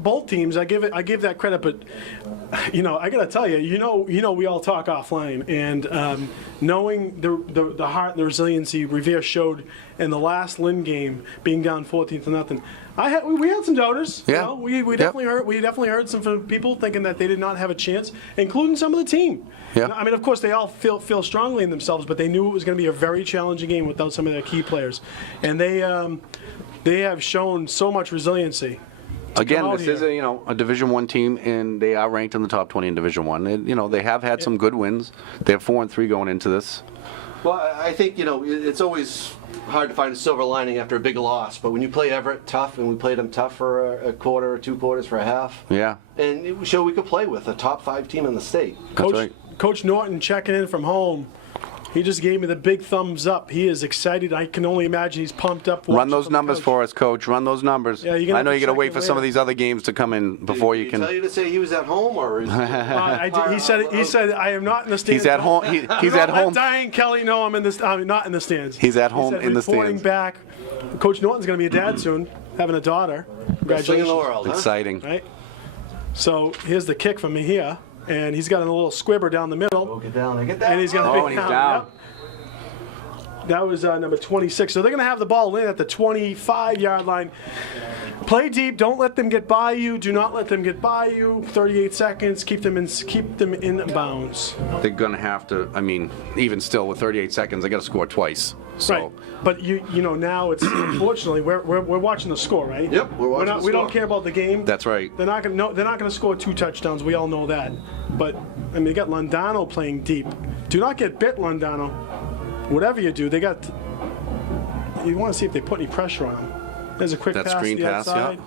Both teams, I give that credit, but I gotta tell you, we all talk offline, and knowing the heart and the resiliency Revere showed in the last Lynn game, being down 14-0. We had some doubters. Yeah. We definitely heard some from people thinking that they did not have a chance, including some of the team. Yeah. I mean, of course, they all feel strongly in themselves, but they knew it was going to be a very challenging game without some of their key players, and they have shown so much resiliency. Again, out this is a Division I team, and they are ranked in the top 20 in Division I. They have had some good wins. They're 4-3 going into this. Well, I think, it's always hard to find a silver lining after a big loss, but when you play Everett tough, and we played them tough for a quarter or 2 quarters for a half, Yeah, and it showed we could play with a top 5 team in the state. that's right. Coach Norton checking in from home. He just gave me the big thumbs up. He is excited. I can only imagine he's pumped up. Run those numbers for us, Coach. Run those numbers. Yeah, you're gonna I know have you to got to wait check for it some of later. these other games to come in before you Did can. he tell you to say he was at home, or is He said I am not in the stands. He's at home. He's at home. Let Diane Kelly know I'm not in the stands. He's at home He said, in the reporting stands. back. Coach Norton's going to be a dad soon, having a daughter. best thing in Congratulations. the world? Huh? Exciting. Right. So here's the kick from Mejia, and he's got a little squibber down the middle, Go get down there, get that. and he's going to Oh, be and he's down. Yep. That was number 26. So they're going to have the ball in at the 25-yard line. Play deep. Don't let them get by you. Do not let them get by you. 38 seconds. Keep them in bounds. They're going to have to. I mean, even still with 38 seconds, they got to score twice. So. Right. But now it's unfortunately we're watching the score, right? Yep, we're watching the We don't score. care about the game. That's right. They're not gonna score 2 touchdowns. We all know that. But I mean, they got Londano playing deep. Do not get bit, Londano. Whatever you do, you want to see if they put any pressure on him. There's a quick That pass screen to the pass, outside.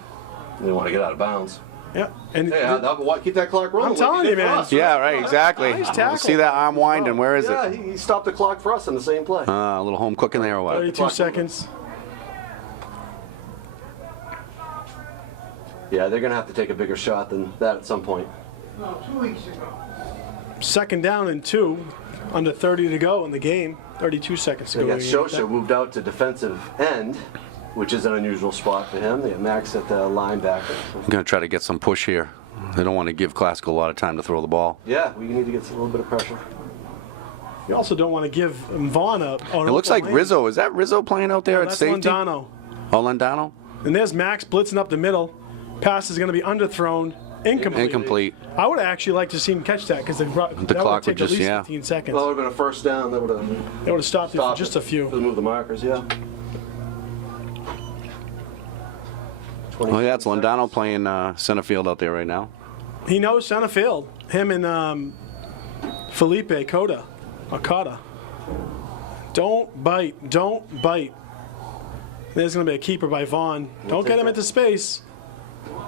They want to get out of bounds. Yeah. And Hey, keep that clock rolling. I'm telling you, man. Yeah, right, exactly. Nice tackle. See that arm winding, where is Yeah, it? he stopped the clock for us in the same play. A little home cooking there or what? 32 seconds. Yeah, they're going to have to take a bigger shot than that at some point. Second down and 2. Under 30 to go in the game. 32 seconds to They go. got Shosha moved out to defensive end, which is an unusual spot for him. They have Max at the linebacker. So. I'm going to try to get some push here. They don't want to give Classical a lot of time to throw the ball. Yeah, we need to get a little bit of pressure. You also don't want to give Vaughn up. It looks like Rizzo. Is that Rizzo playing out there at That's safety? Londano. Oh, Londano? And there's Max blitzing up the middle. Pass is going to be underthrown. Incomplete. Incomplete. I would actually like to see him catch that because the clock would would take just, at least yeah. 15 seconds. Well, it would have been a first down. That would have They would have stopped it for just a few. Move the markers, yeah. Oh, yeah, it's Londano playing center field out there right now. He knows center field. Him and Felipe Cota. Don't bite. Don't bite. There's going to be a keeper by Vaughn. Don't get him into space.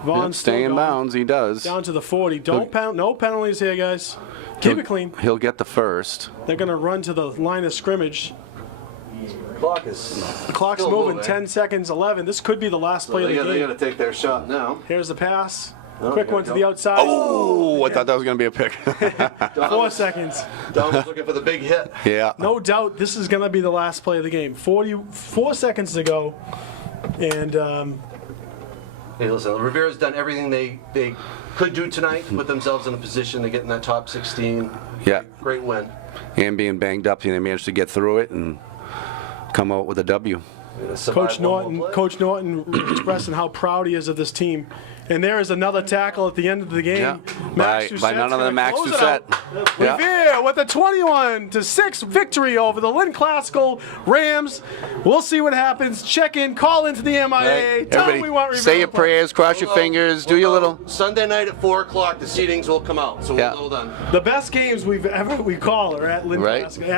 Vaughn's Stay in bounds, he does. Down to the 40. No penalties here, guys. Keep it clean. He'll get the first. They're going to run to the line of scrimmage. Clock is. The clock's still moving. moving. 10 seconds, 11. This could be the last play of the They game. got to take their shot now. Here's the pass. Oh, Quick there one we to go. the outside. Oh, I thought that was going to be a pick. 4 seconds. Don was looking for the big hit. Yeah. No doubt this is going to be the last play of the game. 44 seconds to go. And Hey, listen, Revere's done everything they could do tonight, put themselves in a position to get in that top 16. Yeah. Great win. And being banged up, they managed to get through it and come out with a W. Coach Norton expressing how proud he is of this team. And there is another tackle at the end of the game. Yeah. Max By none other than Max Doucette. Yeah. Revere with a 21-6 victory over the Lynn Classical Rams. We'll see what happens. Check in, call into the MIA. Right. Tell them Everybody, we want Revere. say your to play. prayers, cross your fingers, do your little. Sunday night at 4 o'clock, the seedings will come out, so Yeah. we'll know then. The best games we call are at Lynn Right. Classical.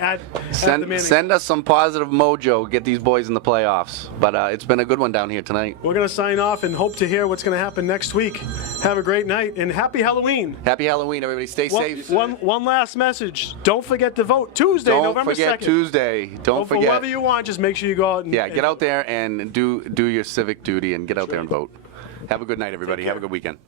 At the Manning. Send us some positive mojo. Get these boys in the playoffs. But it's been a good one down here tonight. We're going to sign off and hope to hear what's going to happen next week. Have a great night and happy Halloween. Happy Halloween, everybody. Stay safe. One last message. Don't forget to vote Tuesday, Don't November 2nd. forget Tuesday. Don't For forget. whoever you want, just make sure you go out and Yeah, get out there and do your civic duty and get out there and vote. Have a good night, everybody. Have a good weekend.